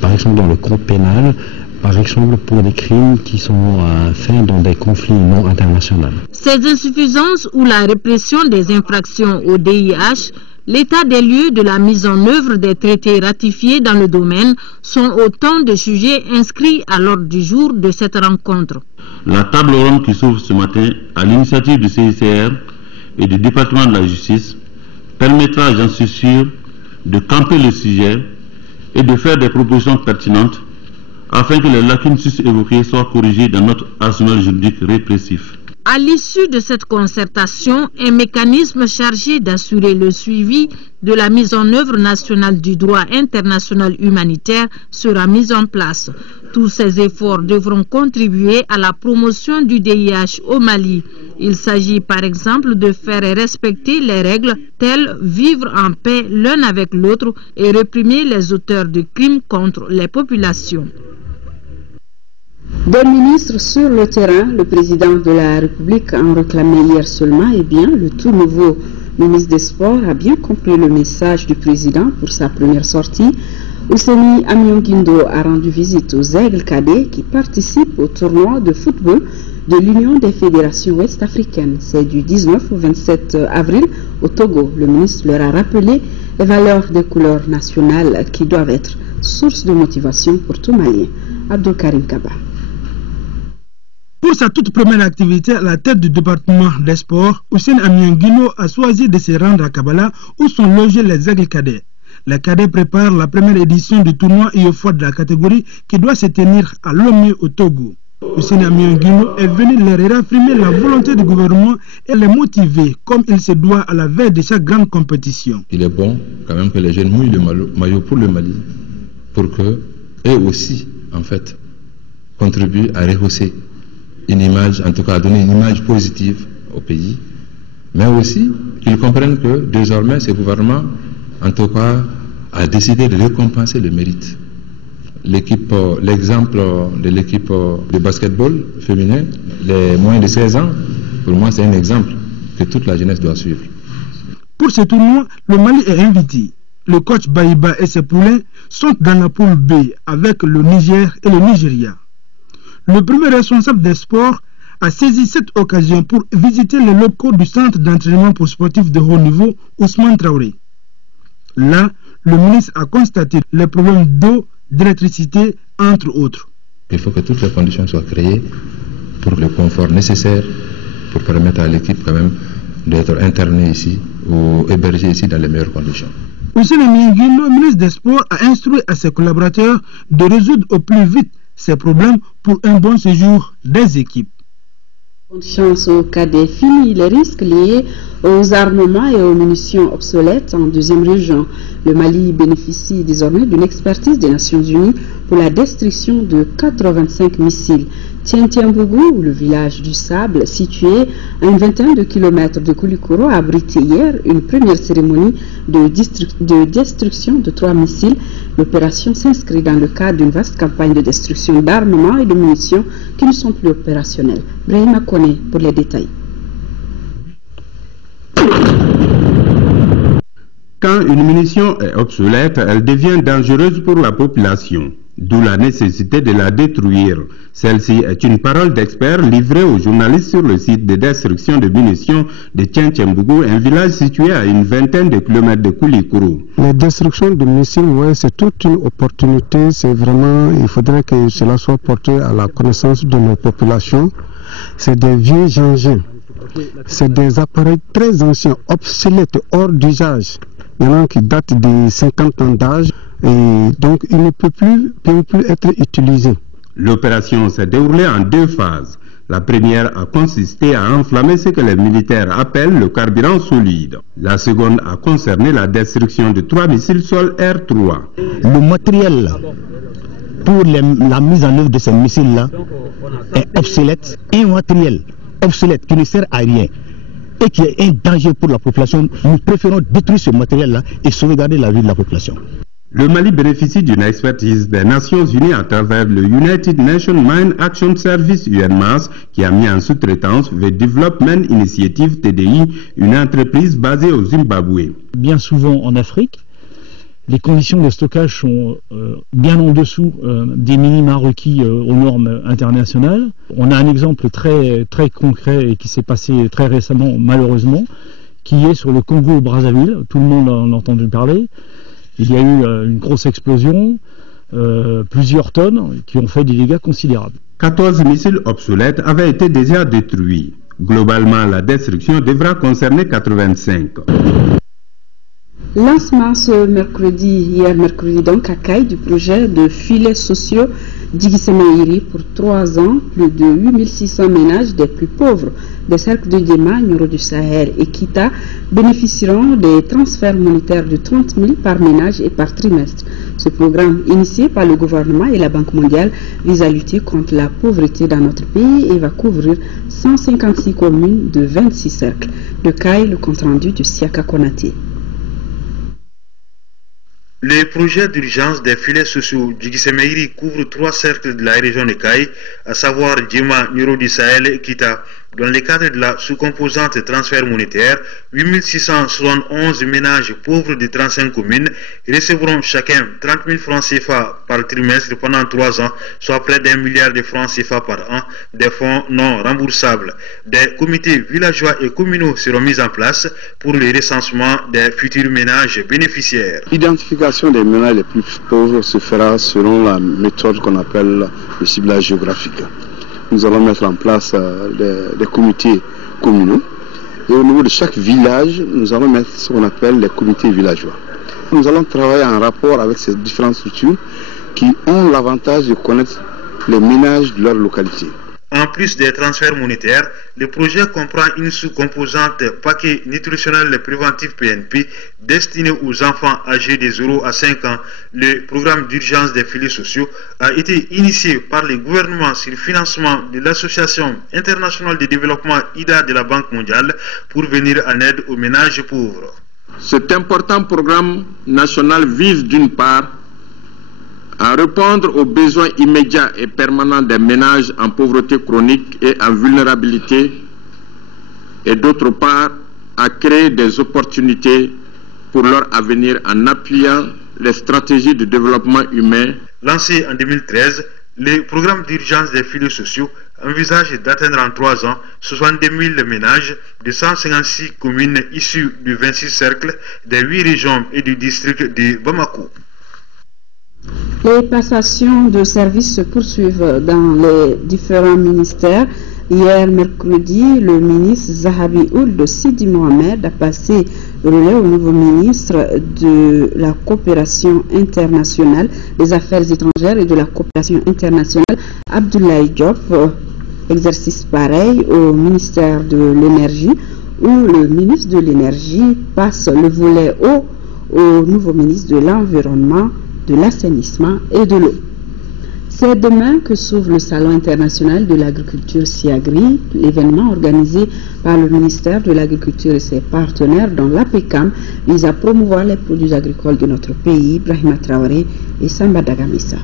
par exemple dans le code pénal, par exemple pour des crimes qui sont faits dans des conflits non internationaux. Ces insuffisances ou la répression des infractions au DIH, l'état des lieux de la mise en œuvre des traités ratifiés dans le domaine sont autant de sujets inscrits à l'ordre du jour de cette rencontre. La table ronde qui s'ouvre ce matin à l'initiative du CICR et du département de la justice permettra, j'en suis sûr, de camper le sujet et de faire des propositions pertinentes afin que les lacunes évoquées soient corrigées dans notre arsenal juridique répressif. À l'issue de cette concertation, un mécanisme chargé d'assurer le suivi de la mise en œuvre nationale du droit international humanitaire sera mis en place. Tous ces efforts devront contribuer à la promotion du DIH au Mali. Il s'agit par exemple de faire respecter les règles telles vivre en paix l'un avec l'autre et réprimer les auteurs de crimes contre les populations. Des ministres sur le terrain, le président de la République en réclamait hier seulement, et bien le tout nouveau ministre des Sports a bien compris le message du président pour sa première sortie. Ouseni Amionguindo a rendu visite aux Aigles cadets qui participent au tournoi de football de l'Union des fédérations ouest-africaines. C'est du 19 au 27 avril au Togo. Le ministre leur a rappelé les valeurs des couleurs nationales qui doivent être source de motivation pour tout Malien. Abdul Karim Kaba. Pour sa toute première activité à la tête du département des sports, Ouseni Amionguindo a choisi de se rendre à Kabala où sont logés les Aigles cadets. Les cadets préparent la première édition du tournoi IOFOA de la catégorie qui doit se tenir à Lomé au Togo. Ouseni Amionguindo est venu leur réaffirmer la volonté du gouvernement et les motiver comme il se doit à la veille de chaque grande compétition. Il est bon quand même que les jeunes mouillent le maillot pour le Mali pour que eux aussi en fait contribuent à rehausser une image, en tout cas à donner une image positive au pays, mais aussi qu'ils comprennent que désormais ce gouvernement en tout cas a décidé de récompenser le mérite. L'exemple de l'équipe de basketball féminin, les moins de 16 ans, pour moi c'est un exemple que toute la jeunesse doit suivre. Pour ce tournoi, le Mali est invité. Le coach Baïba et ses poulains sont dans la poule B avec le Niger et le Nigeria. Le premier responsable des sports a saisi cette occasion pour visiter les locaux du centre d'entraînement pour sportifs de haut niveau Ousmane Traoré. Là, le ministre a constaté les problèmes d'eau, d'électricité, entre autres. Il faut que toutes les conditions soient créées pour le confort nécessaire pour permettre à l'équipe quand même d'être internée ici ou hébergée ici dans les meilleures conditions. Ouseni Amionguindo, ministre des Sports, a instruit à ses collaborateurs de résoudre au plus vite ces problèmes pour un bon séjour des équipes. Bonne chance aux cadets. Fini les risques liés aux armements et aux munitions obsolètes en deuxième région. Le Mali bénéficie désormais d'une expertise des Nations Unies pour la destruction de 85 missiles. Tientiambougou, le village du Sable, situé à une vingtaine de kilomètres de Koulikoro, a abrité hier une première cérémonie de destruction de 3 missiles. L'opération s'inscrit dans le cadre d'une vaste campagne de destruction d'armements et de munitions qui ne sont plus opérationnels. Brahima Kone pour les détails. Quand une munition est obsolète, elle devient dangereuse pour la population, d'où la nécessité de la détruire. Celle-ci est une parole d'expert livrée aux journalistes sur le site de destruction de munitions de Tientiambougou, un village situé à une vingtaine de kilomètres de Koulikoro. La destruction de missiles, c'est toute une opportunité. C'est vraiment, il faudrait que cela soit porté à la connaissance de nos populations. C'est des vieux engins C'est des appareils très anciens, obsolètes, hors d'usage. Il y en a qui datent de 50 ans d'âge et donc ils ne peuvent plus être utilisés. L'opération s'est déroulée en 2 phases. La première a consisté à enflammer ce que les militaires appellent le carburant solide. La seconde a concerné la destruction de 3 missiles Sol R3. Le matériel pour la mise en œuvre de ces missiles-là est obsolète. Un matériel obsolète qui ne sert à rien et qui est un danger pour la population, nous préférons détruire ce matériel-là et sauvegarder la vie de la population. Le Mali bénéficie d'une expertise des Nations Unies à travers le United Nations Mine Action Service UNMAS qui a mis en sous-traitance The Development Initiative TDI, une entreprise basée au Zimbabwe. Bien souvent en Afrique, les conditions de stockage sont bien en dessous des minima requis aux normes internationales. On a un exemple très concret et qui s'est passé très récemment malheureusement, qui est sur le Congo-Brazzaville. Tout le monde en a entendu parler. Il y a eu une grosse explosion, plusieurs tonnes qui ont fait des dégâts considérables. 14 missiles obsolètes avaient été déjà détruits. Globalement, la destruction devra concerner 85. Lancement hier mercredi donc à Caille du projet de filets sociaux d'Iguisséméiri pour 3 ans. Plus de 8600 ménages des plus pauvres des cercles de Diema, Nioro du Sahel et Kita bénéficieront des transferts monétaires de 30 000 par ménage et par trimestre. Ce programme, initié par le gouvernement et la Banque mondiale, vise à lutter contre la pauvreté dans notre pays et va couvrir 156 communes de 26 cercles. De Caille, le compte-rendu de Siaka Konaté. Le projet d'urgence des filets sociaux du Guisséméiri couvre 3 cercles de la région de Caille, à savoir Diema, Nioro du Sahel et Kita. Dans le cadre de la sous-composante transfert monétaire, 8671 ménages pauvres de 35 communes recevront chacun 30 000 francs CFA par trimestre pendant 3 ans, soit près d'1 milliard de francs CFA par an, des fonds non remboursables. Des comités villageois et communaux seront mis en place pour le recensement des futurs ménages bénéficiaires. L'identification des ménages les plus pauvres se fera selon la méthode qu'on appelle le ciblage géographique. Nous allons mettre en place des comités communaux et au niveau de chaque village, nous allons mettre ce qu'on appelle les comités villageois. Nous allons travailler en rapport avec ces différentes structures qui ont l'avantage de connaître les ménages de leur localité. En plus des transferts monétaires, le projet comprend une sous-composante paquet nutritionnel préventif PNP destiné aux enfants âgés de 0 à 5 ans. Le programme d'urgence des filets sociaux a été initié par le gouvernement sur le financement de l'Association internationale de développement IDA de la Banque mondiale pour venir en aide aux ménages pauvres. Cet important programme national vise d'une part à répondre aux besoins immédiats et permanents des ménages en pauvreté chronique et en vulnérabilité, et d'autre part à créer des opportunités pour leur avenir en appuyant les stratégies de développement humain. Lancé en 2013, le programme d'urgence des filets sociaux envisage d'atteindre en 3 ans 62 000 ménages de 156 communes issues de 26 cercles des 8 régions et du district de Bamako. Les passations de services se poursuivent dans les différents ministères. Hier, mercredi, le ministre Zahabi Ould Sidi Mohamed a passé le relais au nouveau ministre de la coopération internationale, des affaires étrangères et de la coopération internationale, Abdoulaye Diop. Exercice pareil au ministère de l'énergie, où le ministre de l'énergie passe le volet haut au nouveau ministre de l'environnement, de l'assainissement et de l'eau. C'est demain que s'ouvre le Salon international de l'agriculture SIAGRI, l'événement organisé par le ministère de l'Agriculture et ses partenaires dont l'APECAM vise à promouvoir les produits agricoles de notre pays. Ibrahima Traoré et Samba Dagamissa.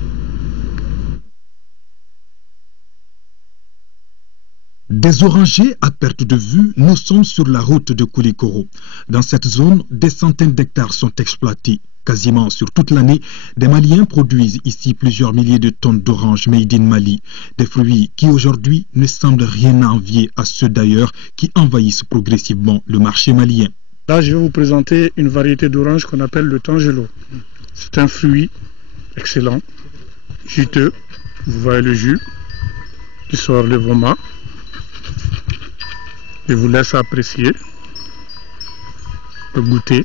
Des orangers à perte de vue, nous sommes sur la route de Koulikoro. Dans cette zone, des centaines d'hectares sont exploités. Quasiment sur toute l'année, des Maliens produisent ici plusieurs milliers de tonnes d'oranges made in Mali. Des fruits qui aujourd'hui ne semblent rien envier à ceux d'ailleurs qui envahissent progressivement le marché malien. Là, je vais vous présenter une variété d'orange qu'on appelle le tangelo. C'est un fruit excellent, juteux. Vous voyez le jus qui sort le vomat. Je vous laisse apprécier, goûter.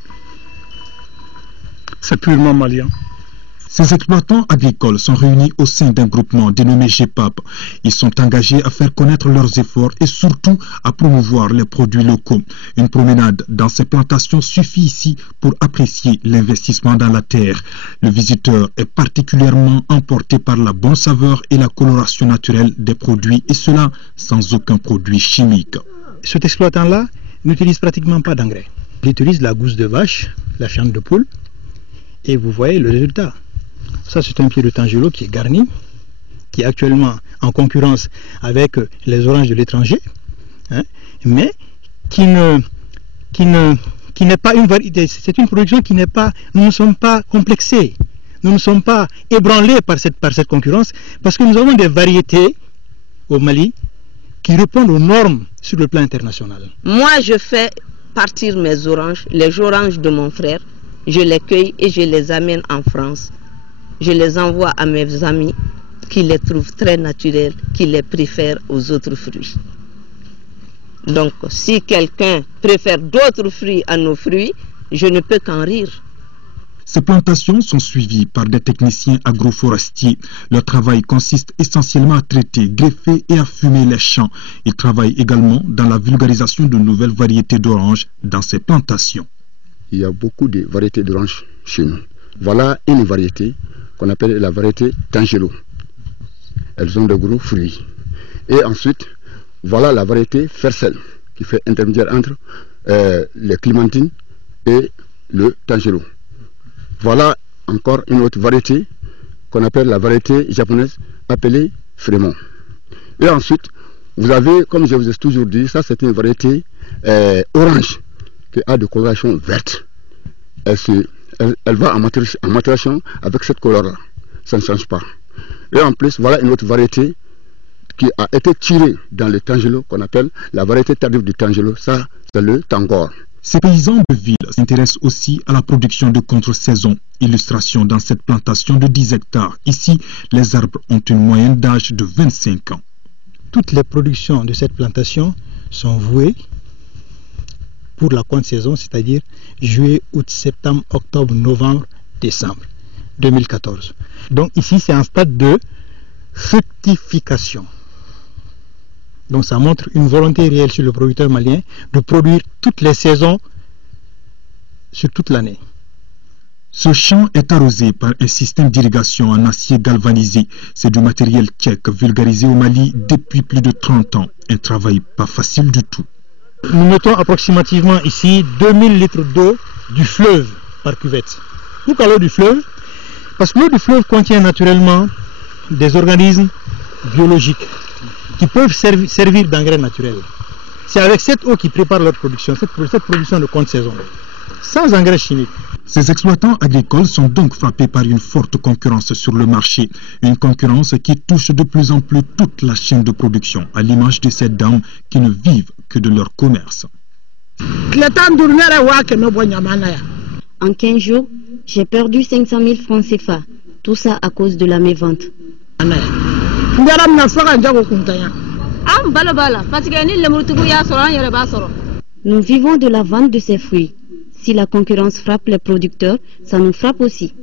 C'est purement malien. Ces exploitants agricoles sont réunis au sein d'un groupement dénommé GEPAP. Ils sont engagés à faire connaître leurs efforts et surtout à promouvoir les produits locaux. Une promenade dans ces plantations suffit ici pour apprécier l'investissement dans la terre. Le visiteur est particulièrement emporté par la bonne saveur et la coloration naturelle des produits, et cela sans aucun produit chimique. Cet exploitant-là n'utilise pratiquement pas d'engrais. Il utilise la gousse de vache, la fiente de poule, et vous voyez le résultat. Ça, c'est un pied de tangelo qui est garni, qui est actuellement en concurrence avec les oranges de l'étranger, hein, mais qui n'est pas une variété. C'est une production qui n'est pas... Nous ne sommes pas complexés, nous ne sommes pas ébranlés par cette concurrence, parce que nous avons des variétés au Mali qui répondent aux normes sur le plan international. Moi, je fais partir mes oranges, les oranges de mon frère, je les cueille et je les amène en France. Je les envoie à mes amis qui les trouvent très naturels, qui les préfèrent aux autres fruits. Donc, si quelqu'un préfère d'autres fruits à nos fruits, je ne peux qu'en rire. Ces plantations sont suivies par des techniciens agroforestiers. Leur travail consiste essentiellement à traiter, greffer et à fumer les champs. Ils travaillent également dans la vulgarisation de nouvelles variétés d'oranges dans ces plantations. Il y a beaucoup de variétés d'oranges chez nous. Voilà une variété qu'on appelle la variété Tangelo. Elles ont de gros fruits. Et ensuite, voilà la variété Fersel, qui fait intermédiaire entre les clémentines et le Tangelo. Voilà encore une autre variété qu'on appelle la variété japonaise appelée Frémont. Et ensuite, vous avez, comme je vous ai toujours dit, ça c'est une variété orange qui a de coloration verte. Elle va en maturation avec cette couleur-là. Ça ne change pas. Et en plus, voilà une autre variété qui a été tirée dans le Tangelo, qu'on appelle la variété tardive du Tangelo. Ça, c'est le Tangor. Ces paysans de ville s'intéressent aussi à la production de contre-saison. Illustration dans cette plantation de 10 hectares. Ici, les arbres ont une moyenne d'âge de 25 ans. Toutes les productions de cette plantation sont vouées pour la contre-saison, c'est-à-dire juillet, août, septembre, octobre, novembre, décembre 2014. Donc ici, c'est un stade de fructification. Donc ça montre une volonté réelle sur le producteur malien de produire toutes les saisons sur toute l'année. Ce champ est arrosé par un système d'irrigation en acier galvanisé. C'est du matériel tchèque vulgarisé au Mali depuis plus de 30 ans. Un travail pas facile du tout. Nous mettons approximativement ici 2000 litres d'eau du fleuve par cuvette. Pourquoi l'eau du fleuve? Parce que l'eau du fleuve contient naturellement des organismes biologiques qui peuvent servir d'engrais naturel. C'est avec cette eau qu'ils préparent leur production, cette production de contre-saison, sans engrais chimiques. Ces exploitants agricoles sont donc frappés par une forte concurrence sur le marché. Une concurrence qui touche de plus en plus toute la chaîne de production, à l'image de ces dames qui ne vivent que de leur commerce. En 15 jours, j'ai perdu 500 000 francs CFA. Tout ça à cause de la mévente. Nous vivons de la vente de ces fruits. Si la concurrence frappe les producteurs, ça nous frappe aussi.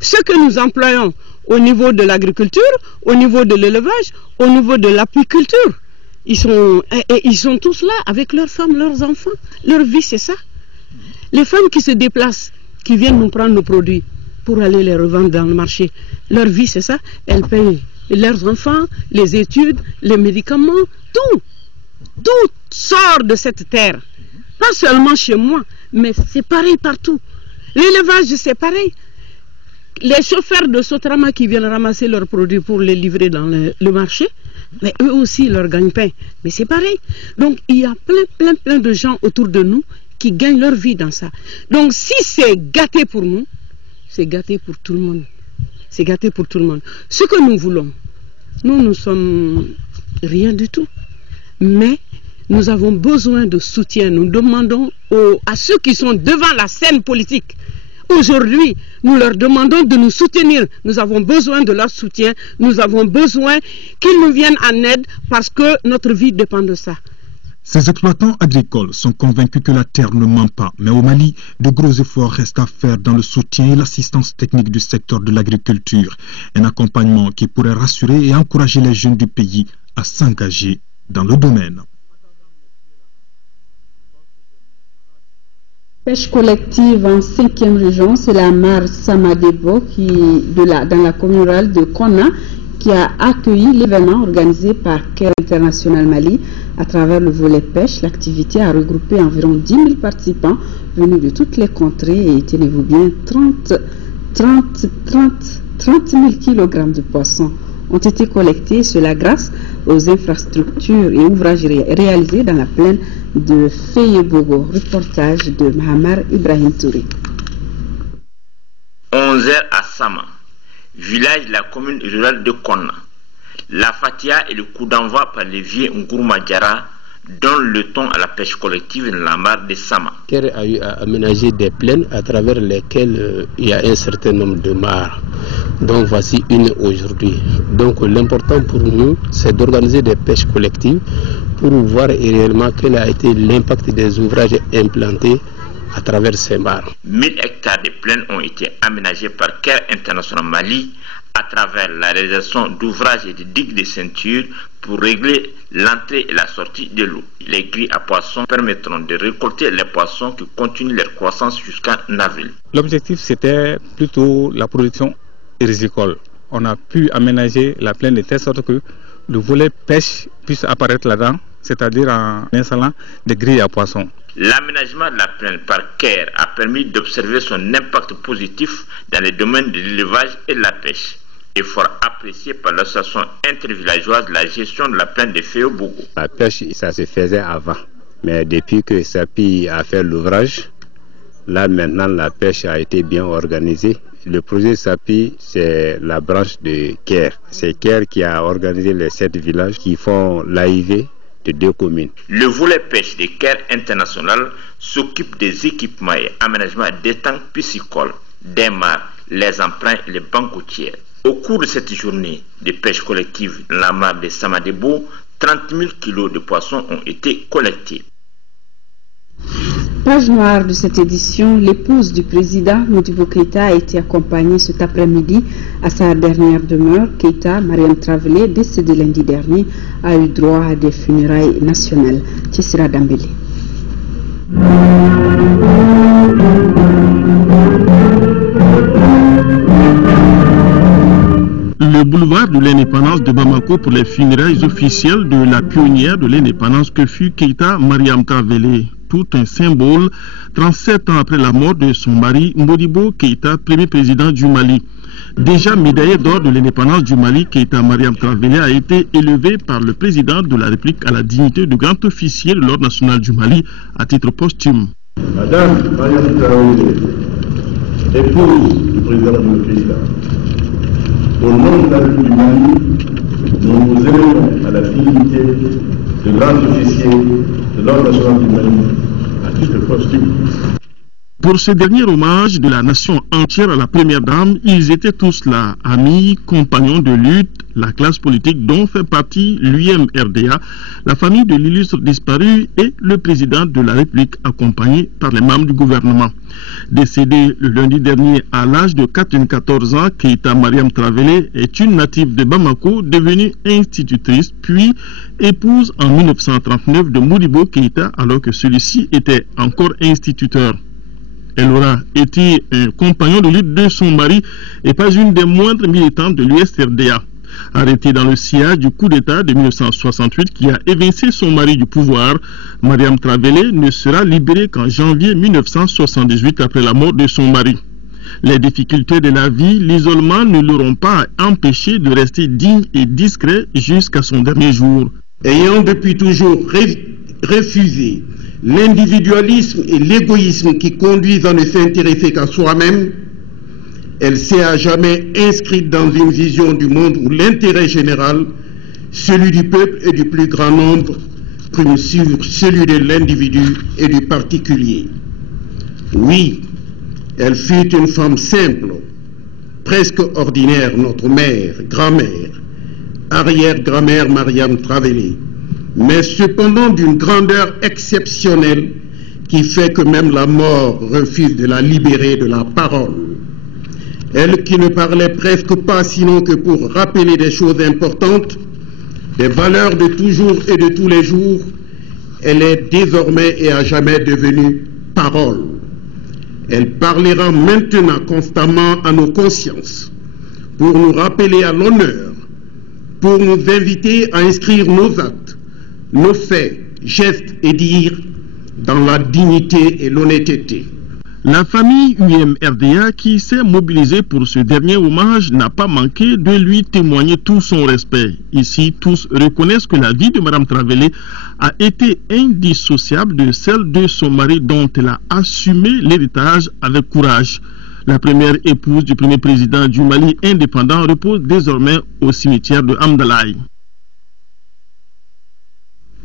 Ce que nous employons au niveau de l'agriculture, au niveau de l'élevage, au niveau de l'apiculture, ils sont tous là avec leurs femmes, leurs enfants. Leur vie, c'est ça. Les femmes qui se déplacent, qui viennent nous prendre nos produits pour aller les revendre dans le marché, leur vie, c'est ça. Elles payent leurs enfants, les études, les médicaments, tout. Tout sort de cette terre. Pas seulement chez moi, mais c'est pareil partout. L'élevage, c'est pareil. Les chauffeurs de Sotrama qui viennent ramasser leurs produits pour les livrer dans le marché, mais eux aussi, leur gagne-pain. Mais c'est pareil. Donc, il y a plein de gens autour de nous qui gagnent leur vie dans ça. Donc, si c'est gâté pour nous, c'est gâté pour tout le monde. C'est gâté pour tout le monde. Ce que nous voulons, nous sommes rien du tout. Mais nous avons besoin de soutien. Nous demandons à ceux qui sont devant la scène politique. Aujourd'hui, nous leur demandons de nous soutenir. Nous avons besoin de leur soutien. Nous avons besoin qu'ils nous viennent en aide parce que notre vie dépend de ça. Ces exploitants agricoles sont convaincus que la terre ne ment pas, mais au Mali, de gros efforts restent à faire dans le soutien et l'assistance technique du secteur de l'agriculture, un accompagnement qui pourrait rassurer et encourager les jeunes du pays à s'engager dans le domaine. Pêche collective en 5e région, c'est la mare Samadebo dans la commune rurale de Konna qui a accueilli l'événement organisé par Care International Mali. À travers le volet pêche, l'activité a regroupé environ 10 000 participants venus de toutes les contrées et, tenez-vous bien, 30 000 kg de poissons ont été collectés, cela grâce aux infrastructures et ouvrages réalisés dans la plaine de Feyebogo. Reportage de Mahamar Ibrahim Touré. 11h à Sama, village de la commune rurale de Konna. La fatia est le coup d'envoi par les vieux Ngurma Diara donne le ton à la pêche collective dans la mare de Sama. Care a eu à aménager des plaines à travers lesquelles il y a un certain nombre de mares. Donc voici une aujourd'hui. Donc l'important pour nous, c'est d'organiser des pêches collectives pour voir réellement quel a été l'impact des ouvrages implantés à travers ces mares. 1000 hectares de plaines ont été aménagés par Care International Mali à travers la réalisation d'ouvrages et de digues de ceinture pour régler l'entrée et la sortie de l'eau. Les grilles à poissons permettront de récolter les poissons qui continuent leur croissance jusqu'en avril. L'objectif, c'était plutôt la production risicole. On a pu aménager la plaine de telle sorte que le volet pêche puisse apparaître là-dedans, c'est-à-dire en installant des grilles à poissons. L'aménagement de la plaine par Care a permis d'observer son impact positif dans les domaines de l'élevage et de la pêche. Effort apprécié par l'association intervillageoise de la gestion de la plaine de Feyebogo. La pêche, ça se faisait avant, mais depuis que SAPI a fait l'ouvrage, là maintenant la pêche a été bien organisée. Le projet SAPI, c'est la branche de Care. C'est Care qui a organisé les 7 villages qui font l'AIV de 2 communes. Le volet pêche de Care International s'occupe des équipements et aménagements d'étangs piscicoles, des mares, les emprunts et les banques côtières. Au cours de cette journée de pêche collective dans la mare de Samadebo, 30 000 kg de poissons ont été collectés. Page noire de cette édition, l'épouse du président Modibo Keïta a été accompagnée cet après-midi à sa dernière demeure. Keïta, Mariam Travelé, décédée lundi dernier, a eu droit à des funérailles nationales. Tissira Dambélé. Le boulevard de l'indépendance de Bamako pour les funérailles officielles de la pionnière de l'indépendance que fut Keïta Mariam Travelé. Tout un symbole, 37 ans après la mort de son mari Modibo Keïta, premier président du Mali. Déjà médaillé d'or de l'indépendance du Mali, Keïta Mariam Travelé a été élevé par le président de la République à la dignité de grand officier de l'ordre national du Mali à titre posthume. Madame Mariam Travelé, épouse du président de Keïta, au nom de la République du Mali, nous vous élevons à la dignité de grand officier de l'ordre national du Mali à titre posthume. Pour ce dernier hommage de la nation entière à la première dame, ils étaient tous là, amis, compagnons de lutte, la classe politique dont fait partie l'UMRDA, la famille de l'illustre disparu et le président de la République accompagné par les membres du gouvernement. Décédée le lundi dernier à l'âge de 94 ans, Keïta Mariam Travelé est une native de Bamako devenue institutrice puis épouse en 1939 de Modibo Keïta alors que celui-ci était encore instituteur. Elle aura été un compagnon de lutte de son mari et pas une des moindres militantes de l'USRDA. Arrêtée dans le sillage du coup d'État de 1968 qui a évincé son mari du pouvoir, Mariam Travelé ne sera libérée qu'en janvier 1978 après la mort de son mari. Les difficultés de la vie, l'isolement ne l'auront pas empêché de rester digne et discret jusqu'à son dernier jour. Ayant depuis toujours refusé l'individualisme et l'égoïsme qui conduisent à ne s'intéresser qu'à soi-même, elle s'est à jamais inscrite dans une vision du monde où l'intérêt général, celui du peuple et du plus grand nombre, prime sur celui de l'individu et du particulier. Oui, elle fut une femme simple, presque ordinaire, notre mère, grand-mère, arrière-grand-mère Mariam Travelé, mais cependant d'une grandeur exceptionnelle qui fait que même la mort refuse de la libérer de la parole. Elle qui ne parlait presque pas sinon que pour rappeler des choses importantes, des valeurs de toujours et de tous les jours, elle est désormais et à jamais devenue parole. Elle parlera maintenant constamment à nos consciences pour nous rappeler à l'honneur, pour nous inviter à inscrire nos actes, nos faits, gestes et dires dans la dignité et l'honnêteté. La famille UMRDA qui s'est mobilisée pour ce dernier hommage n'a pas manqué de lui témoigner tout son respect. Ici, tous reconnaissent que la vie de Mme Travelé a été indissociable de celle de son mari dont elle a assumé l'héritage avec courage. La première épouse du premier président du Mali indépendant repose désormais au cimetière de Hamdalaï.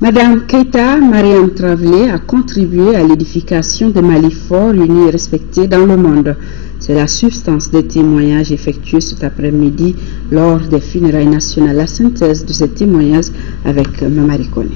Madame Keïta Mariam Travelé a contribué à l'édification de Mali fort, unis et respectés dans le monde. C'est la substance des témoignages effectués cet après-midi lors des funérailles nationales. La synthèse de ces témoignages avec Mamari Kone.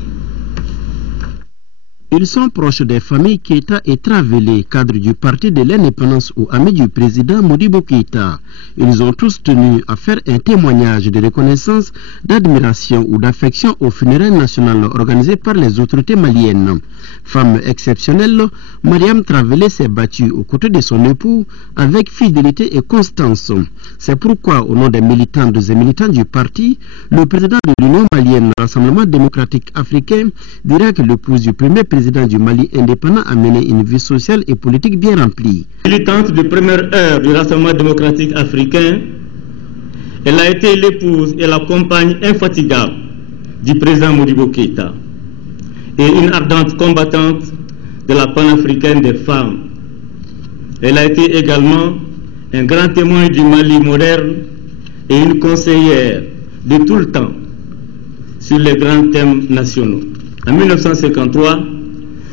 Ils sont proches des familles Keïta et Travelé, cadres du parti de l'indépendance ou amis du président Modibo Keïta. Ils ont tous tenu à faire un témoignage de reconnaissance, d'admiration ou d'affection aux funérailles nationales organisées par les autorités maliennes. Femme exceptionnelle, Mariam Travelé s'est battue aux côtés de son époux avec fidélité et constance. C'est pourquoi, au nom des militantes et militants du parti, le président de l'Union malienne, Rassemblement démocratique africain, dira que l'épouse du premier président du Mali indépendant a mené une vie sociale et politique bien remplie. Militante de première heure du Rassemblement démocratique africain, elle a été l'épouse et la compagne infatigable du président Modibo Keïta et une ardente combattante de la panafricaine des femmes. Elle a été également un grand témoin du Mali moderne et une conseillère de tout le temps sur les grands thèmes nationaux. En 1953,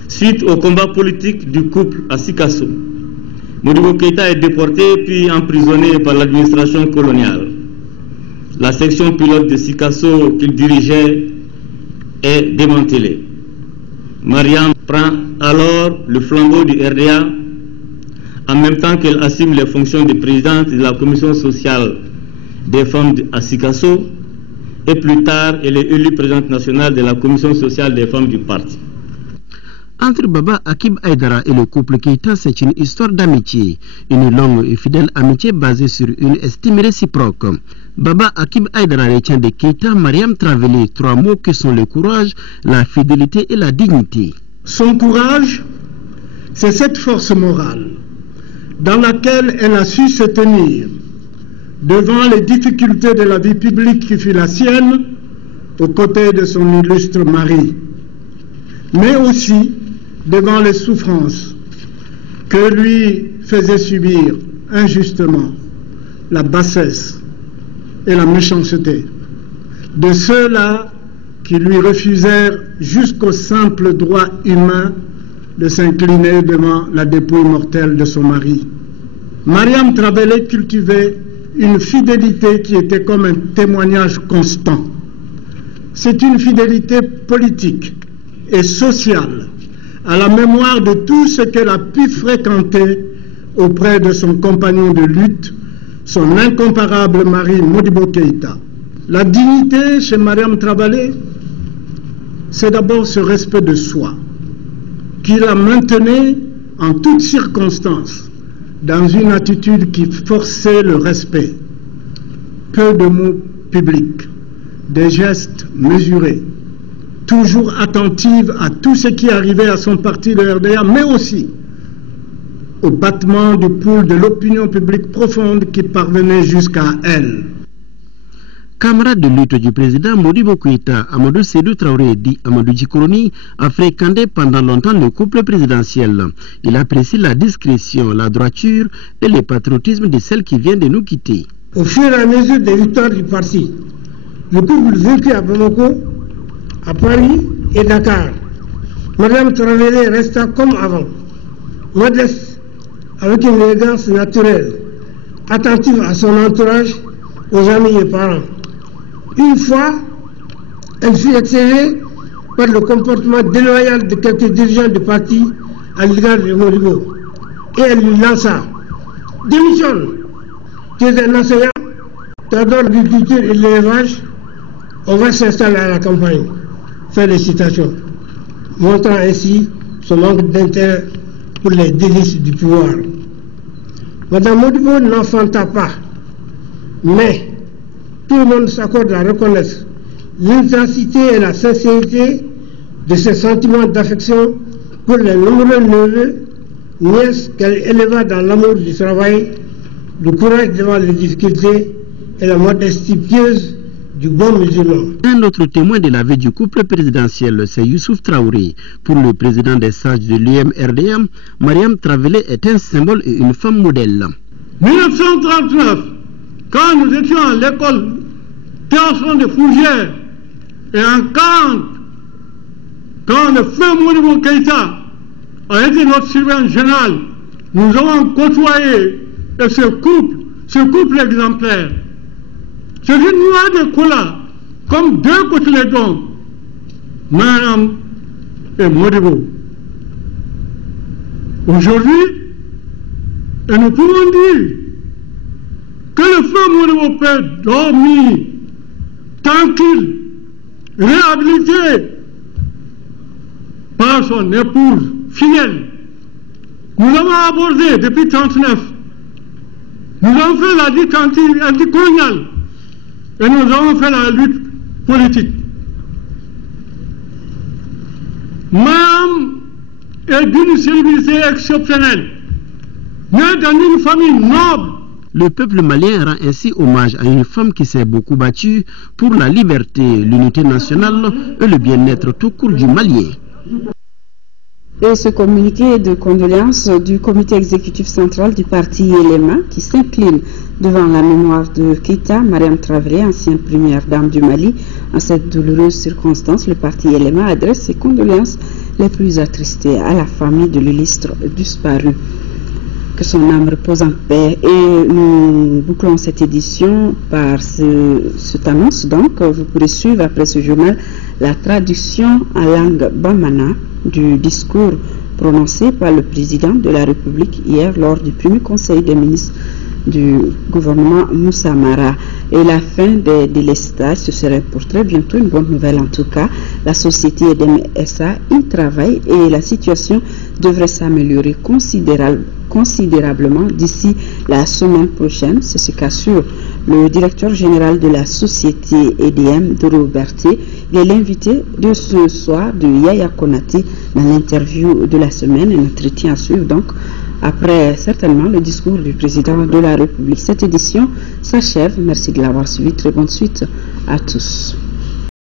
suite au combat politique du couple à Sikasso, Modibo Keïta est déporté puis emprisonné par l'administration coloniale. La section pilote de Sikasso qu'il dirigeait est démantelée. Mariam prend alors le flambeau du RDA en même temps qu'elle assume les fonctions de présidente de la commission sociale des femmes à Sikasso et plus tard elle est élue présidente nationale de la commission sociale des femmes du parti. Entre Baba Akib Aïdara et le couple Keïta, c'est une histoire d'amitié, une longue et fidèle amitié basée sur une estime réciproque. Baba Akib Aïdara retient de Keïta Mariam Travelé trois mots qui sont le courage, la fidélité et la dignité. Son courage, c'est cette force morale dans laquelle elle a su se tenir devant les difficultés de la vie publique qui fut la sienne aux côtés de son illustre mari, mais aussi devant les souffrances que lui faisait subir injustement la bassesse et la méchanceté de ceux-là qui lui refusèrent jusqu'au simple droit humain de s'incliner devant la dépouille mortelle de son mari. Mariam Travelé cultivait une fidélité qui était comme un témoignage constant. C'est une fidélité politique et sociale à la mémoire de tout ce qu'elle a pu fréquenter auprès de son compagnon de lutte, son incomparable mari Modibo Keïta. La dignité chez Mariam Travelé, c'est d'abord ce respect de soi, qui la maintenait en toutes circonstances, dans une attitude qui forçait le respect. Peu de mots publics, des gestes mesurés, toujours attentive à tout ce qui arrivait à son parti de RDA, mais aussi au battement du pouls de l'opinion publique profonde qui parvenait jusqu'à elle. Camarade de lutte du président Modibo Keïta, Amadou Sédou Traoré dit Amadou Djikroni a fréquenté pendant longtemps le couple présidentiel. Il apprécie la discrétion, la droiture et le patriotisme de celle qui vient de nous quitter. Au fur et à mesure des victoires du parti, le couple vécu à Bamako, à Paris et Dakar, Madame Traoré resta comme avant, modeste, avec une élégance naturelle, attentive à son entourage, aux amis et parents. Une fois, elle fut excellée par le comportement déloyal de quelques dirigeants du parti à l'égard de Modibo. Et elle lui lança: démissionne, tu es un enseignant, tu adores l'agriculture et l'élevage, on va s'installer à la campagne. Fin de citation. Montrant ainsi son manque d'intérêt pour les délices du pouvoir. Madame Modibo n'enfanta pas, mais tout le monde s'accorde à reconnaître l'intensité et la sincérité de ses sentiments d'affection pour les nombreux neveux, nièces qu'elle éleva dans l'amour du travail, le courage devant les difficultés et la modestie pieuse du bon musulman. Un autre témoin de la vie du couple présidentiel, c'est Youssouf Traoré. Pour le président des sages de l'UMRDA, Mariam Traoré est un symbole et une femme modèle. 1939, quand nous étions à l'école Théophile de Fougères, et en 40, quand le feu Modibo Keïta a été notre surveillant général, nous avons côtoyé ce couple exemplaire. C'est une noix de cola, comme deux cotylédons, Mariam et Modibo. Aujourd'hui, et nous pouvons dire que le feu Modibo peut dormir tranquille, réhabilité par son épouse fidèle. Nous l'avons abordé depuis 1939. Nous avons fait la lutte anticoloniale et nous avons fait la lutte politique. Madame est d'une civilité exceptionnelle, née dans une famille noble. Le peuple malien rend ainsi hommage à une femme qui s'est beaucoup battue pour la liberté, l'unité nationale et le bien-être tout court du Malien. Et ce communiqué de condoléances du comité exécutif central du parti ELEMA qui s'incline devant la mémoire de Keïta Mariam Traoré, ancienne première dame du Mali. En cette douloureuse circonstance, le parti ELEMA adresse ses condoléances les plus attristées à la famille de l'illustre disparu. Que son âme repose en paix. Et nous bouclons cette édition par cette annonce. Donc, vous pourrez suivre après ce journal la traduction en langue bamana du discours prononcé par le président de la République hier lors du premier conseil des ministres du gouvernement Moussa Mara. Et la fin des délestages, ce serait pour très bientôt une bonne nouvelle en tout cas. La société EDEM-SA y travaille et la situation devrait s'améliorer considérablement d'ici la semaine prochaine. C'est ce qu'assure le directeur général de la société EDM, Doro Berté. Il est l'invité de ce soir de Yaya Konaté dans l'interview de la semaine. Un entretien à suivre donc après certainement le discours du président de la République. Cette édition s'achève. Merci de l'avoir suivi. Très bonne suite à tous.